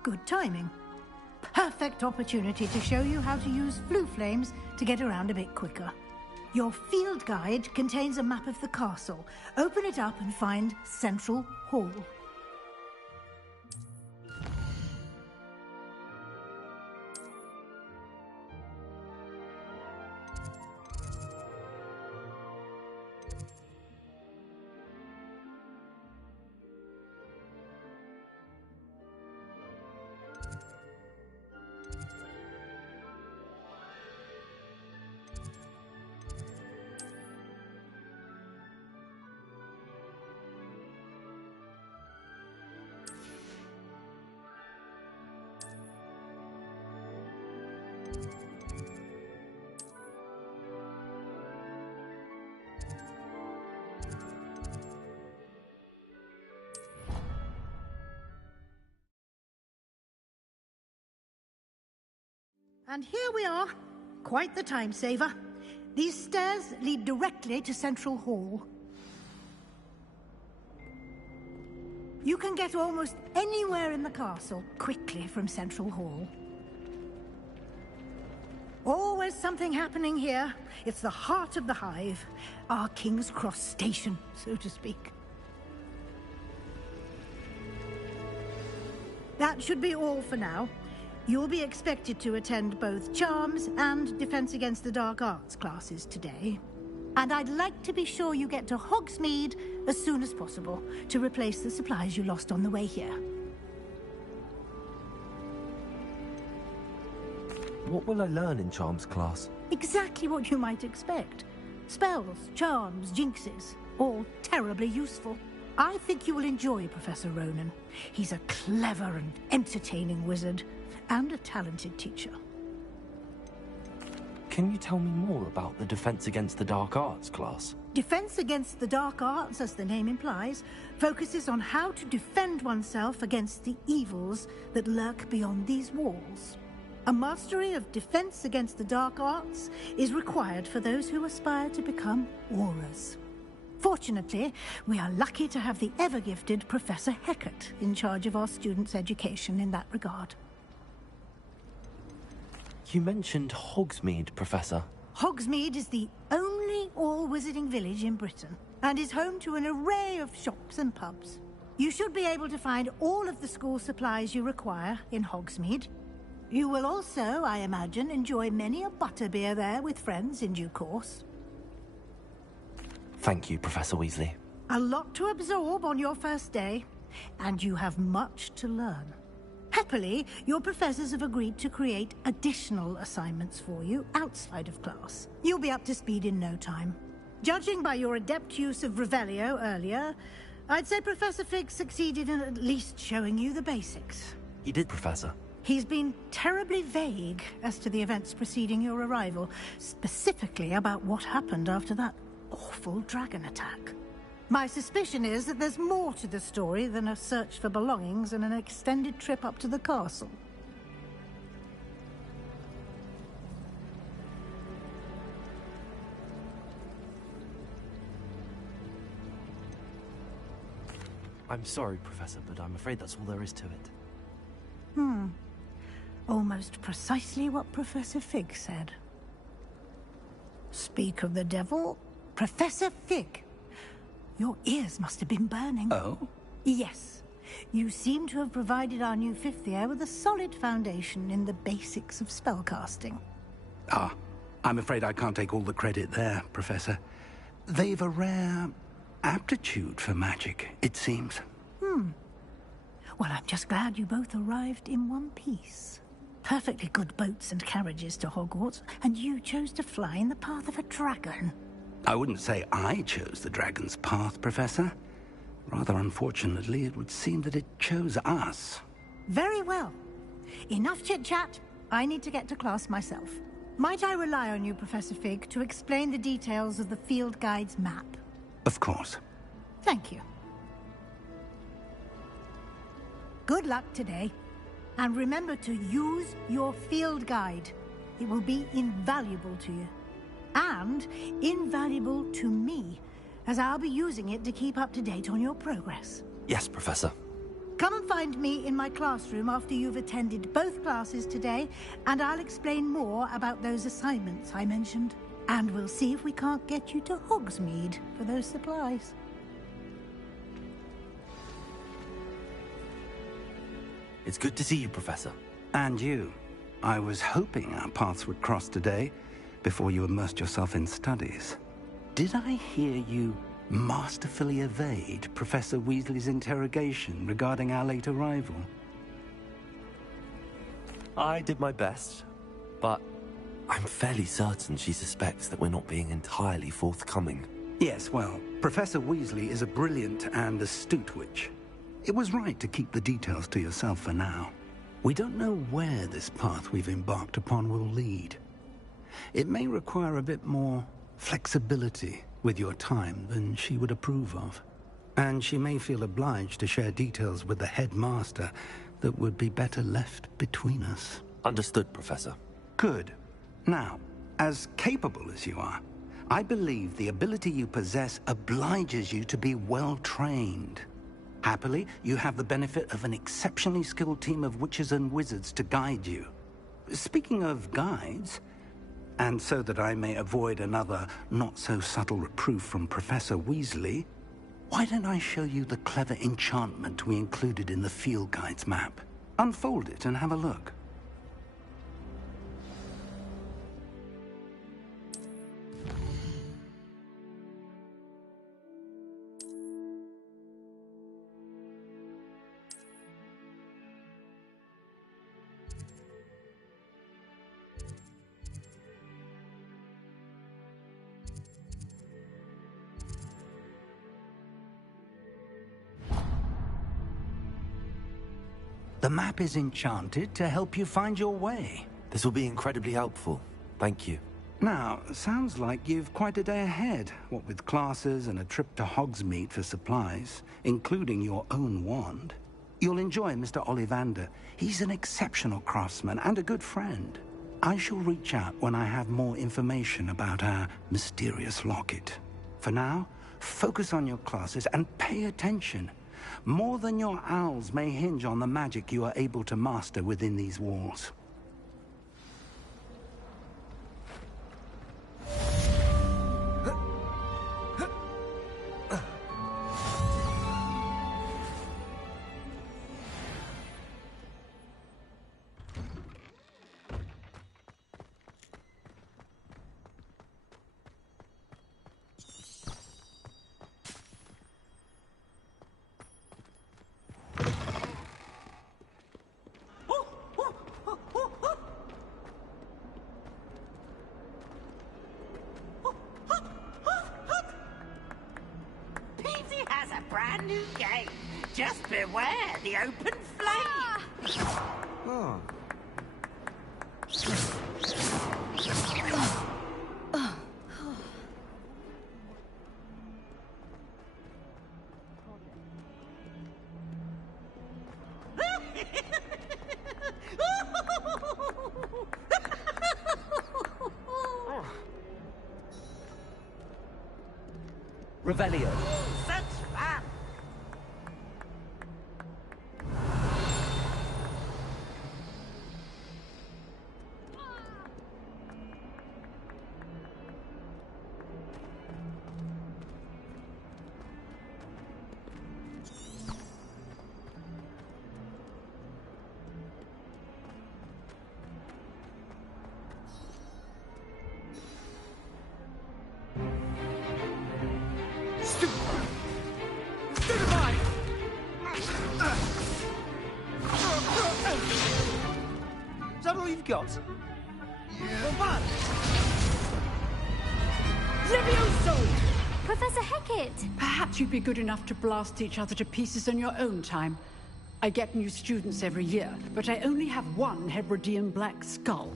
Good timing. Perfect opportunity to show you how to use flue flames to get around a bit quicker. Your field guide contains a map of the castle. Open it up and find Central Hall. And here we are. Quite the time saver. These stairs lead directly to Central Hall. You can get almost anywhere in the castle quickly from Central Hall. Always something happening here. It's the heart of the Hive. Our King's Cross station, so to speak. That should be all for now. You'll be expected to attend both Charms and Defense Against the Dark Arts classes today. And I'd like to be sure you get to Hogsmeade as soon as possible to replace the supplies you lost on the way here. What will I learn in Charms class? Exactly what you might expect. Spells, charms, jinxes, all terribly useful. I think you will enjoy Professor Ronan. He's a clever and entertaining wizard, and a talented teacher. Can you tell me more about the Defense Against the Dark Arts class? Defense Against the Dark Arts, as the name implies, focuses on how to defend oneself against the evils that lurk beyond these walls. A mastery of Defense Against the Dark Arts is required for those who aspire to become Aurors. Fortunately, we are lucky to have the ever-gifted Professor Hecat in charge of our students' education in that regard. You mentioned Hogsmeade, Professor. Hogsmeade is the only all-wizarding village in Britain, and is home to an array of shops and pubs. You should be able to find all of the school supplies you require in Hogsmeade. You will also, I imagine, enjoy many a butterbeer there with friends in due course. Thank you, Professor Weasley. A lot to absorb on your first day, and you have much to learn. Happily, your professors have agreed to create additional assignments for you outside of class. You'll be up to speed in no time. Judging by your adept use of Revelio earlier, I'd say Professor Fig succeeded in at least showing you the basics. He did, Professor. He's been terribly vague as to the events preceding your arrival, specifically about what happened after that awful dragon attack. My suspicion is that there's more to the story than a search for belongings and an extended trip up to the castle. I'm sorry, Professor, but I'm afraid that's all there is to it. Almost precisely what Professor Fig said. Speak of the devil, Professor Fig. Your ears must have been burning. Oh? Yes. You seem to have provided our new fifth year with a solid foundation in the basics of spellcasting. Ah, I'm afraid I can't take all the credit there, Professor. They've a rare aptitude for magic, it seems. Well, I'm just glad you both arrived in one piece. Perfectly good boats and carriages to Hogwarts, and you chose to fly in the path of a dragon. I wouldn't say I chose the dragon's path, Professor. Rather unfortunately, it would seem that it chose us. Very well. Enough chit-chat. I need to get to class myself. Might I rely on you, Professor Fig, to explain the details of the field guide's map? Of course. Thank you. Good luck today. And remember to use your field guide. It will be invaluable to you. And invaluable to me, as I'll be using it to keep up to date on your progress. Yes, Professor. Come and find me in my classroom after you've attended both classes today, and I'll explain more about those assignments I mentioned. And we'll see if we can't get you to Hogsmeade for those supplies. It's good to see you, Professor. And you. I was hoping our paths would cross today, before you immersed yourself in studies. Did I hear you masterfully evade Professor Weasley's interrogation regarding our late arrival? I did my best, but I'm fairly certain she suspects that we're not being entirely forthcoming. Yes, well, Professor Weasley is a brilliant and astute witch. It was right to keep the details to yourself for now. We don't know where this path we've embarked upon will lead. It may require a bit more flexibility with your time than she would approve of. And she may feel obliged to share details with the headmaster that would be better left between us. Understood, Professor. Good. Now, as capable as you are, I believe the ability you possess obliges you to be well-trained. Happily, you have the benefit of an exceptionally skilled team of witches and wizards to guide you. Speaking of guides, and so that I may avoid another not-so-subtle reproof from Professor Weasley, why don't I show you the clever enchantment we included in the field guide's map? Unfold it and have a look. The map is enchanted to help you find your way. This will be incredibly helpful. Thank you. Now, sounds like you've quite a day ahead, what with classes and a trip to Hogsmeade for supplies, including your own wand. You'll enjoy Mr. Ollivander. He's an exceptional craftsman and a good friend. I shall reach out when I have more information about our mysterious locket. For now, focus on your classes and pay attention. More than your owls may hinge on the magic you are able to master within these walls. Brand new game. Just beware the open flame. Oh. Revelio. Such fun. Is that all you've got? Yeah. Levioso! Professor Hecat! Perhaps you'd be good enough to blast each other to pieces on your own time. I get new students every year, but I only have one Hebridean black skull.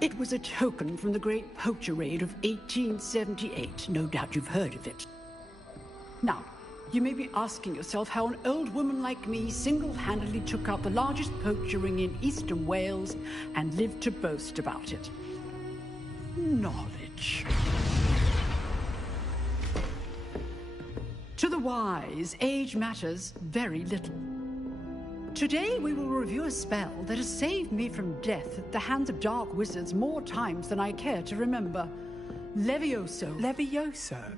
It was a token from the Great Poacher Raid of 1878. No doubt you've heard of it. Now, you may be asking yourself how an old woman like me single-handedly took out the largest poacher ring in eastern Wales and lived to boast about it. Knowledge. To the wise, age matters very little. Today we will review a spell that has saved me from death at the hands of dark wizards more times than I care to remember. Levioso. Levioso?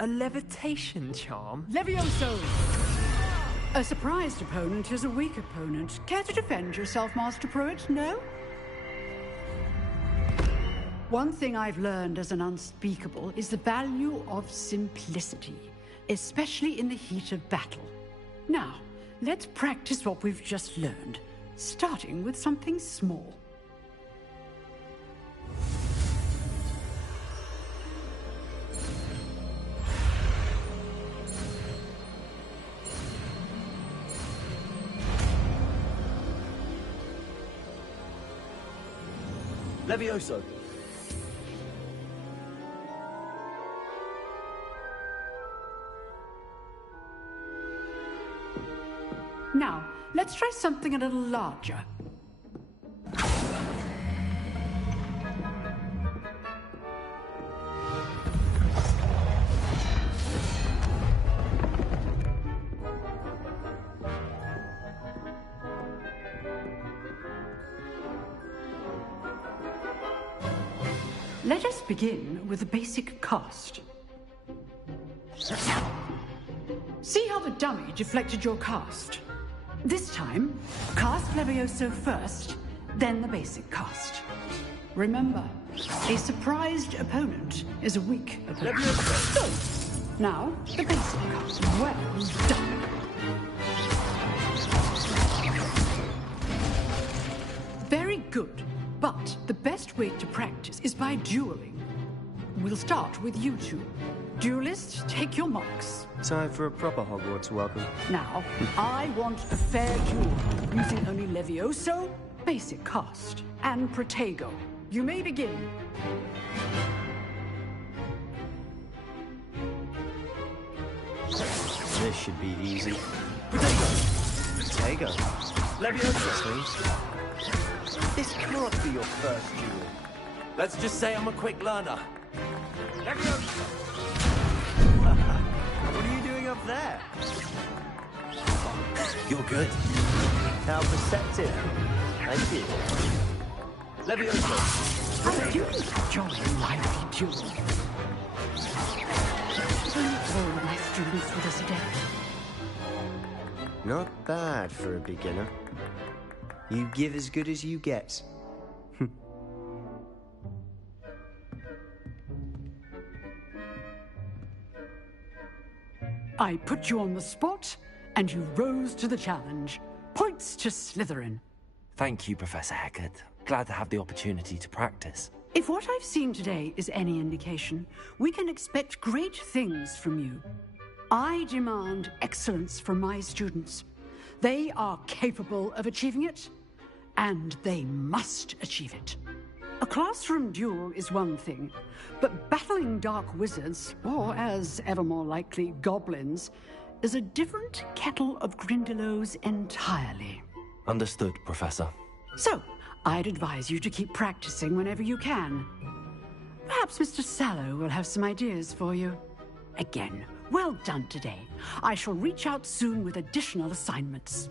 A levitation charm? Levioso! A surprised opponent is a weak opponent. Care to defend yourself, Master Pruitt? No? One thing I've learned as an unspeakable is the value of simplicity, especially in the heat of battle. Now, let's practice what we've just learned, starting with something small. Levioso. Now, let's try something a little larger. Let us begin with the basic cast. See how the dummy deflected your cast? This time, cast Levioso first, then the basic cast. Remember, a surprised opponent is a weak opponent. So, now, the basic cast. Well done. Very good, but the best way to practice is by dueling. We'll start with you two. Duelists, take your marks. Time for a proper Hogwarts welcome. Now, I want a fair duel, using only Levioso, basic cast, and Protego. You may begin. This should be easy. Protego! Levioso, please. This cannot be your first duel. Let's just say I'm a quick learner. What are you doing up there? You're good. How perceptive. Thank you. Levioso. I do enjoy a lively duel. All of my students with us today. Not bad for a beginner. You give as good as you get. I put you on the spot, and you rose to the challenge. Points to Slytherin. Thank you, Professor Heckard. Glad to have the opportunity to practice. If what I've seen today is any indication, we can expect great things from you. I demand excellence from my students. They are capable of achieving it, and they must achieve it. A classroom duel is one thing, but battling dark wizards, or as ever more likely, goblins, is a different kettle of Grindylows entirely. Understood, Professor. So, I'd advise you to keep practicing whenever you can. Perhaps Mr. Sallow will have some ideas for you. Again, well done today. I shall reach out soon with additional assignments.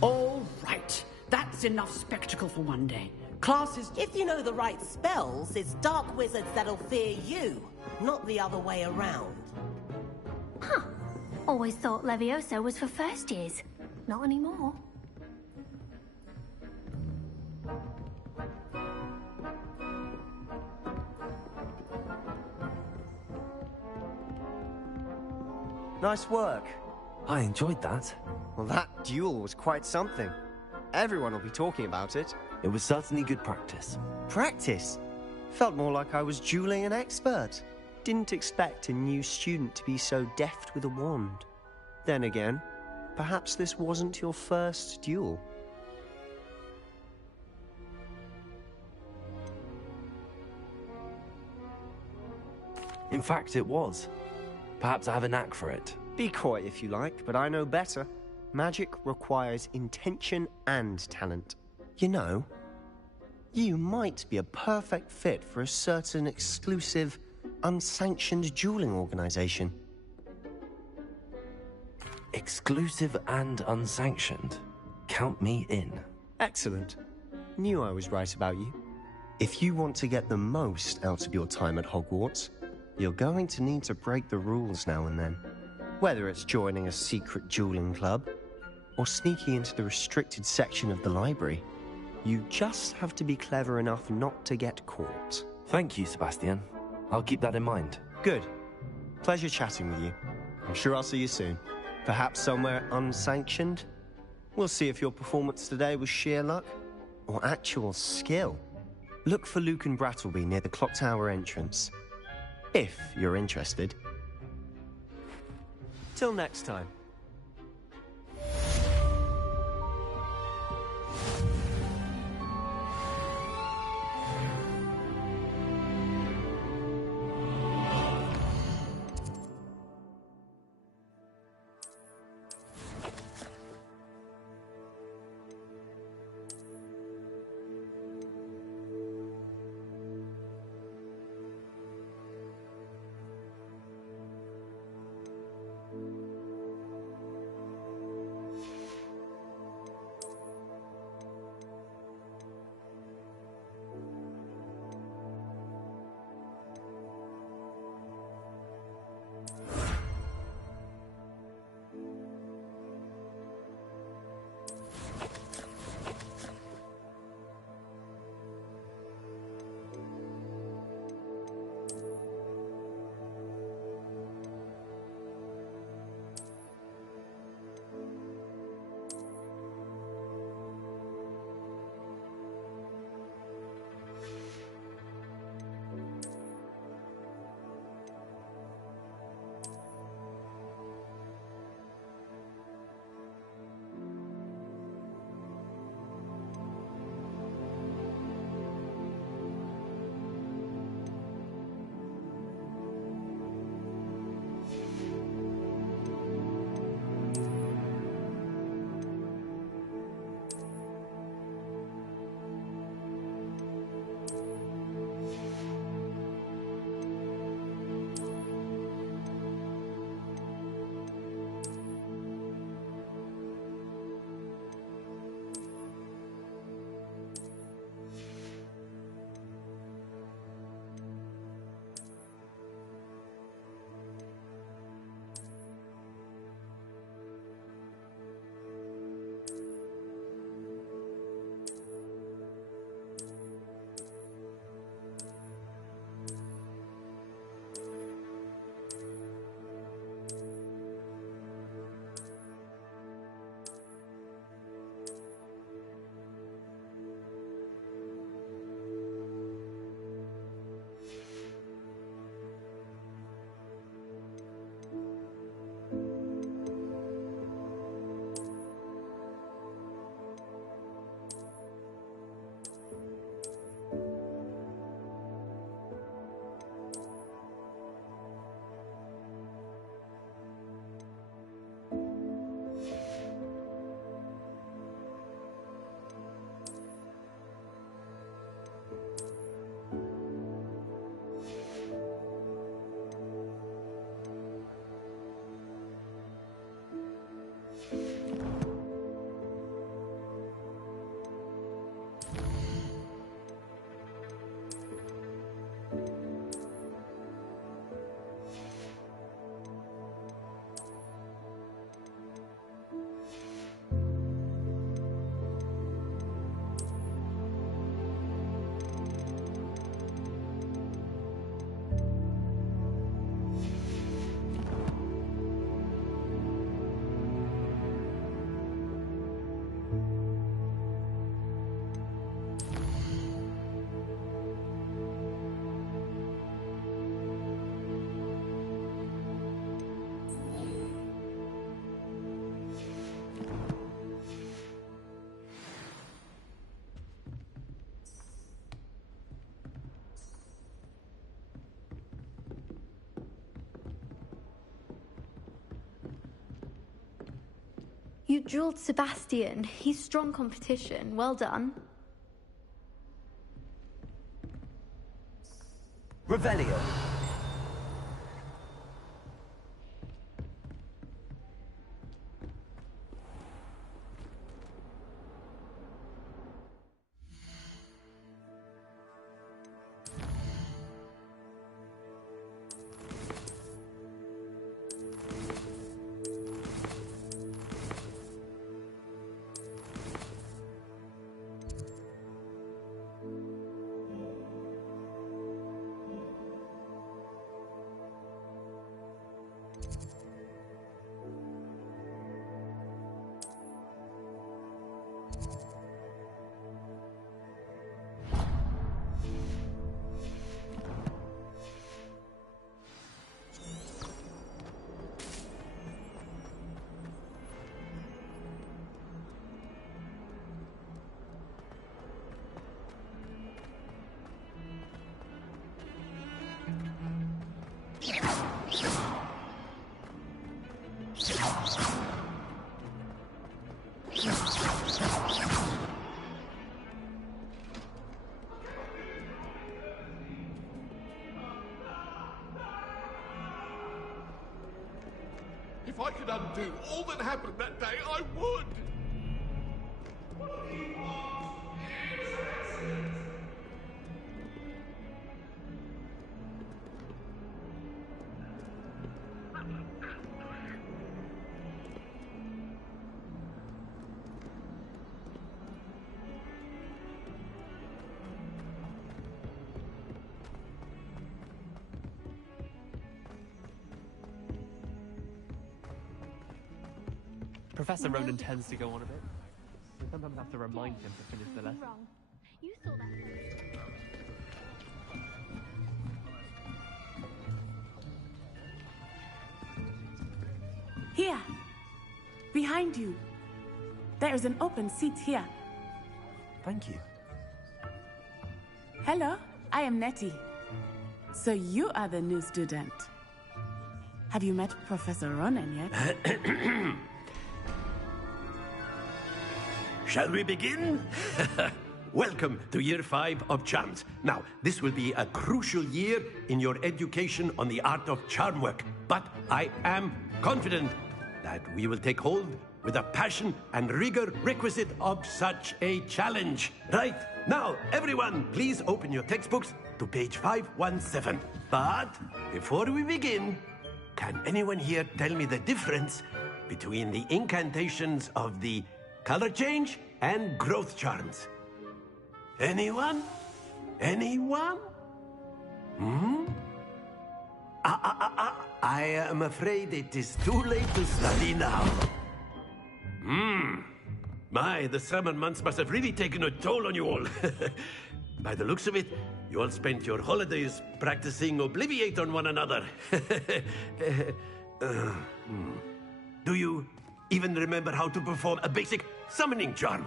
All right. That's enough spectacle for one day. Classes... If you know the right spells, it's dark wizards that'll fear you, not the other way around. Huh. Always thought Levioso was for first years. Not anymore. Nice work. I enjoyed that. Well, that duel was quite something. Everyone will be talking about it. It was certainly good practice. Practice? Felt more like I was dueling an expert. Didn't expect a new student to be so deft with a wand. Then again, perhaps this wasn't your first duel. In fact, it was. Perhaps I have a knack for it. Be coy if you like, but I know better. Magic requires intention and talent. You know, you might be a perfect fit for a certain exclusive, unsanctioned dueling organization. Exclusive and unsanctioned. Count me in. Excellent. Knew I was right about you. If you want to get the most out of your time at Hogwarts, you're going to need to break the rules now and then. Whether it's joining a secret dueling club, or sneaking into the restricted section of the library, you just have to be clever enough not to get caught. Thank you, Sebastian. I'll keep that in mind. Good. Pleasure chatting with you. I'm sure I'll see you soon. Perhaps somewhere unsanctioned? We'll see if your performance today was sheer luck, or actual skill. Look for Luke and Brattleby near the clock tower entrance. If you're interested. Till next time. You drilled Sebastian. He's strong competition. Well done. Revelio. If I could undo all that happened that day, I would! Professor Ronan tends to go on a bit. We sometimes have to remind him to finish the lesson. Wrong. You saw that. Here. Behind you. There is an open seat here. Thank you. Hello, I am Nettie. So you are the new student. Have you met Professor Ronan yet? Shall we begin? Welcome to Year 5 of Charms. Now, this will be a crucial year in your education on the art of charm work. But I am confident that we will take hold with the passion and rigor requisite of such a challenge. Right, now, everyone, please open your textbooks to page 517. But before we begin, can anyone here tell me the difference between the incantations of the color change and growth charms? Anyone? Anyone? I am afraid it is too late to study now. My, the summer months must have really taken a toll on you all. By the looks of it, you all spent your holidays practicing Obliviate on one another. Do you even remember how to perform a basic summoning charm?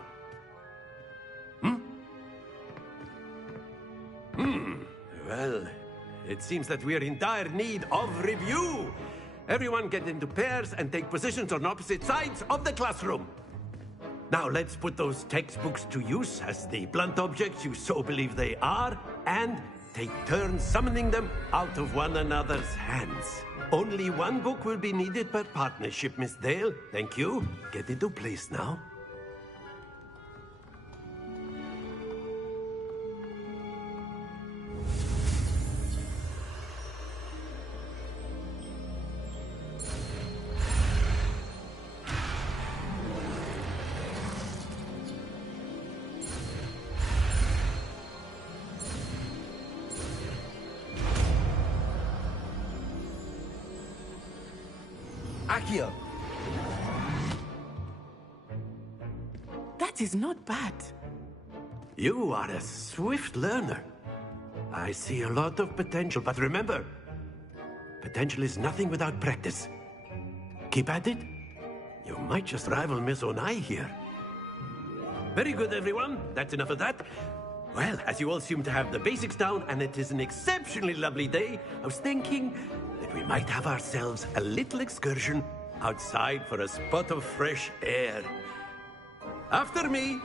Well, it seems that we are in dire need of review. Everyone get into pairs and take positions on opposite sides of the classroom. Now let's put those textbooks to use as the blunt objects you so believe they are, and take turns summoning them out of one another's hands. Only one book will be needed per partnership, Miss Dale. Thank you. Get into place now. Accio. That is not bad. You are a swift learner. I see a lot of potential, but remember, potential is nothing without practice. Keep at it. You might just rival Miss Onai here. Very good, everyone. That's enough of that. Well, as you all seem to have the basics down, and it is an exceptionally lovely day, I was thinking that we might have ourselves a little excursion outside for a spot of fresh air. After me.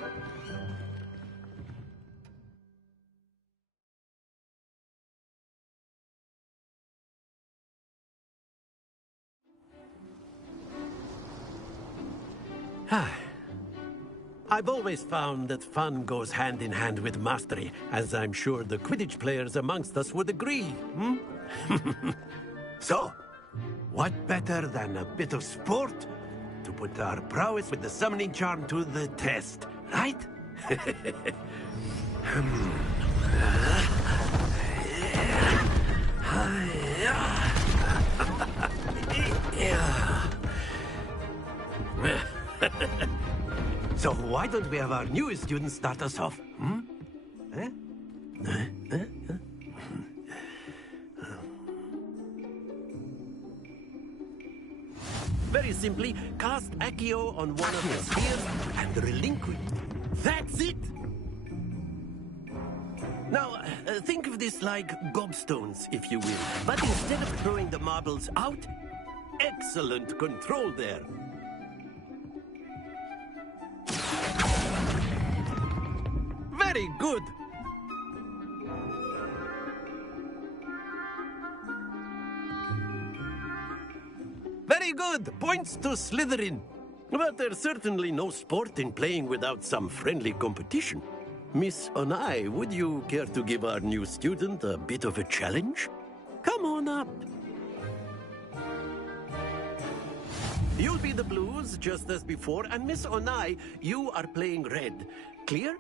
I've always found that fun goes hand in hand with mastery, as I'm sure the Quidditch players amongst us would agree. So, what better than a bit of sport to put our prowess with the summoning charm to the test, right? So why don't we have our newest student start us off? Very simply, cast Accio on one of the spheres and relinquish. That's it! Now, think of this like gobstones, if you will. But instead of throwing the marbles out, excellent control there. Very good. Very good. Points to Slytherin. But there's certainly no sport in playing without some friendly competition. Miss Onai, would you care to give our new student a bit of a challenge? Come on up. You'll be the blues, just as before, and Miss Onai, you are playing red. Clear?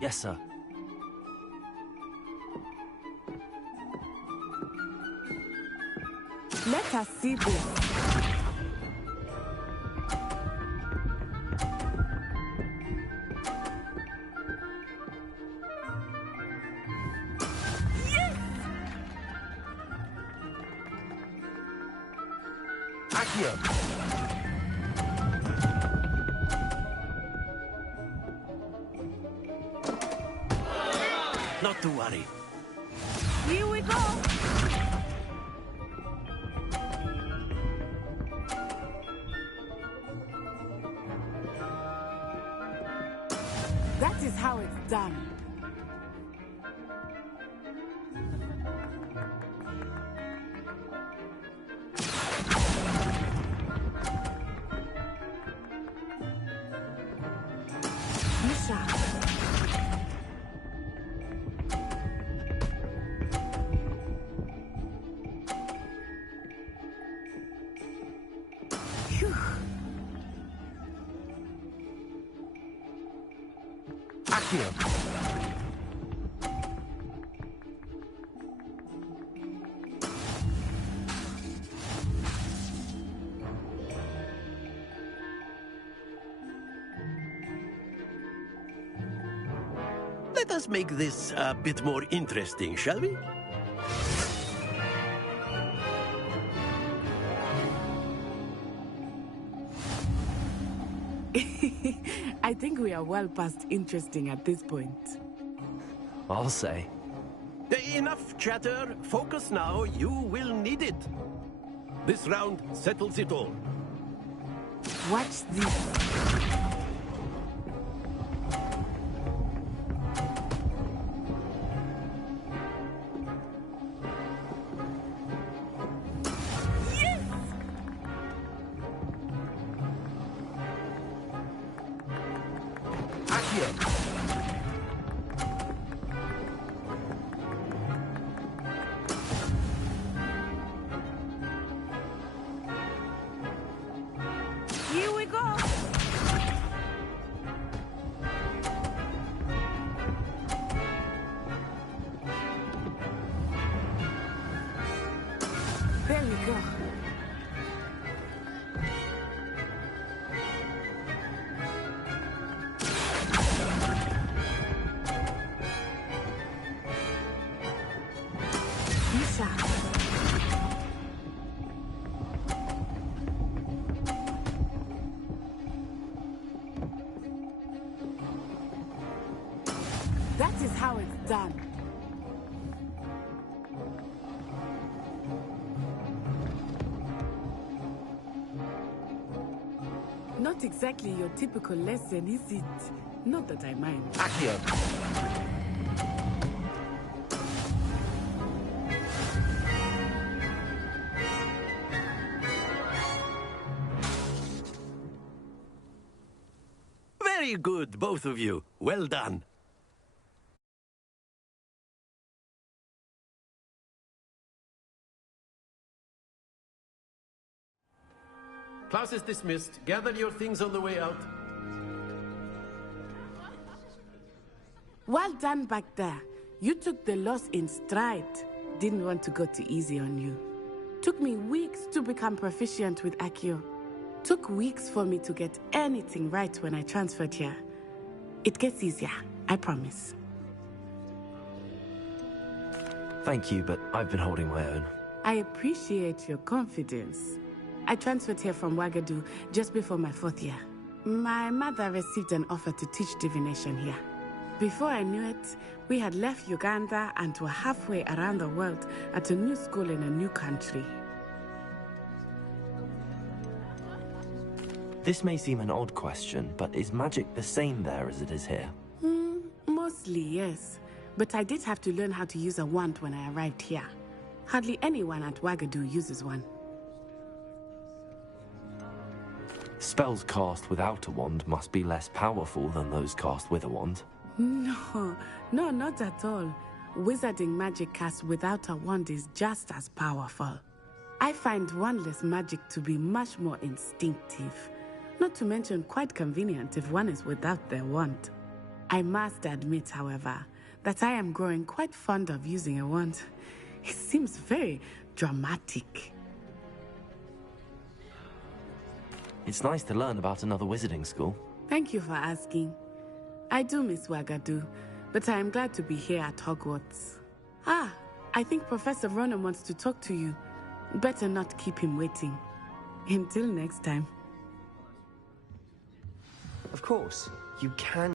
Yes, sir. Let us see this. Accio. Not to worry. Here we go! That is how it's done. Misha. Phew. Accio. Let us make this a bit more interesting, shall we? I think we are well past interesting at this point. I'll say. Enough chatter. Focus now. You will need it. This round settles it all. Watch this. Here we go! There we go. Misha. That is how it's done. Not exactly your typical lesson, is it? Not that I mind. Accio. Very good, both of you. Well done. Class is dismissed. Gather your things on the way out. Well done back there. You took the loss in stride. Didn't want to go too easy on you. Took me weeks to become proficient with Accio. Took weeks for me to get anything right when I transferred here. It gets easier, I promise. Thank you, but I've been holding my own. I appreciate your confidence. I transferred here from Wagadu just before my 4th year. My mother received an offer to teach divination here. Before I knew it, we had left Uganda and were halfway around the world at a new school in a new country. This may seem an odd question, but is magic the same there as it is here? Mostly, yes. But I did have to learn how to use a wand when I arrived here. Hardly anyone at Wagadu uses one. Spells cast without a wand must be less powerful than those cast with a wand. No, not at all. Wizarding magic cast without a wand is just as powerful. I find wandless magic to be much more instinctive. Not to mention quite convenient if one is without their wand. I must admit, however, that I am growing quite fond of using a wand. It seems very dramatic. It's nice to learn about another wizarding school. Thank you for asking. I do miss Wagadu, but I am glad to be here at Hogwarts. I think Professor Ronan wants to talk to you. Better not keep him waiting. Until next time. Of course, you can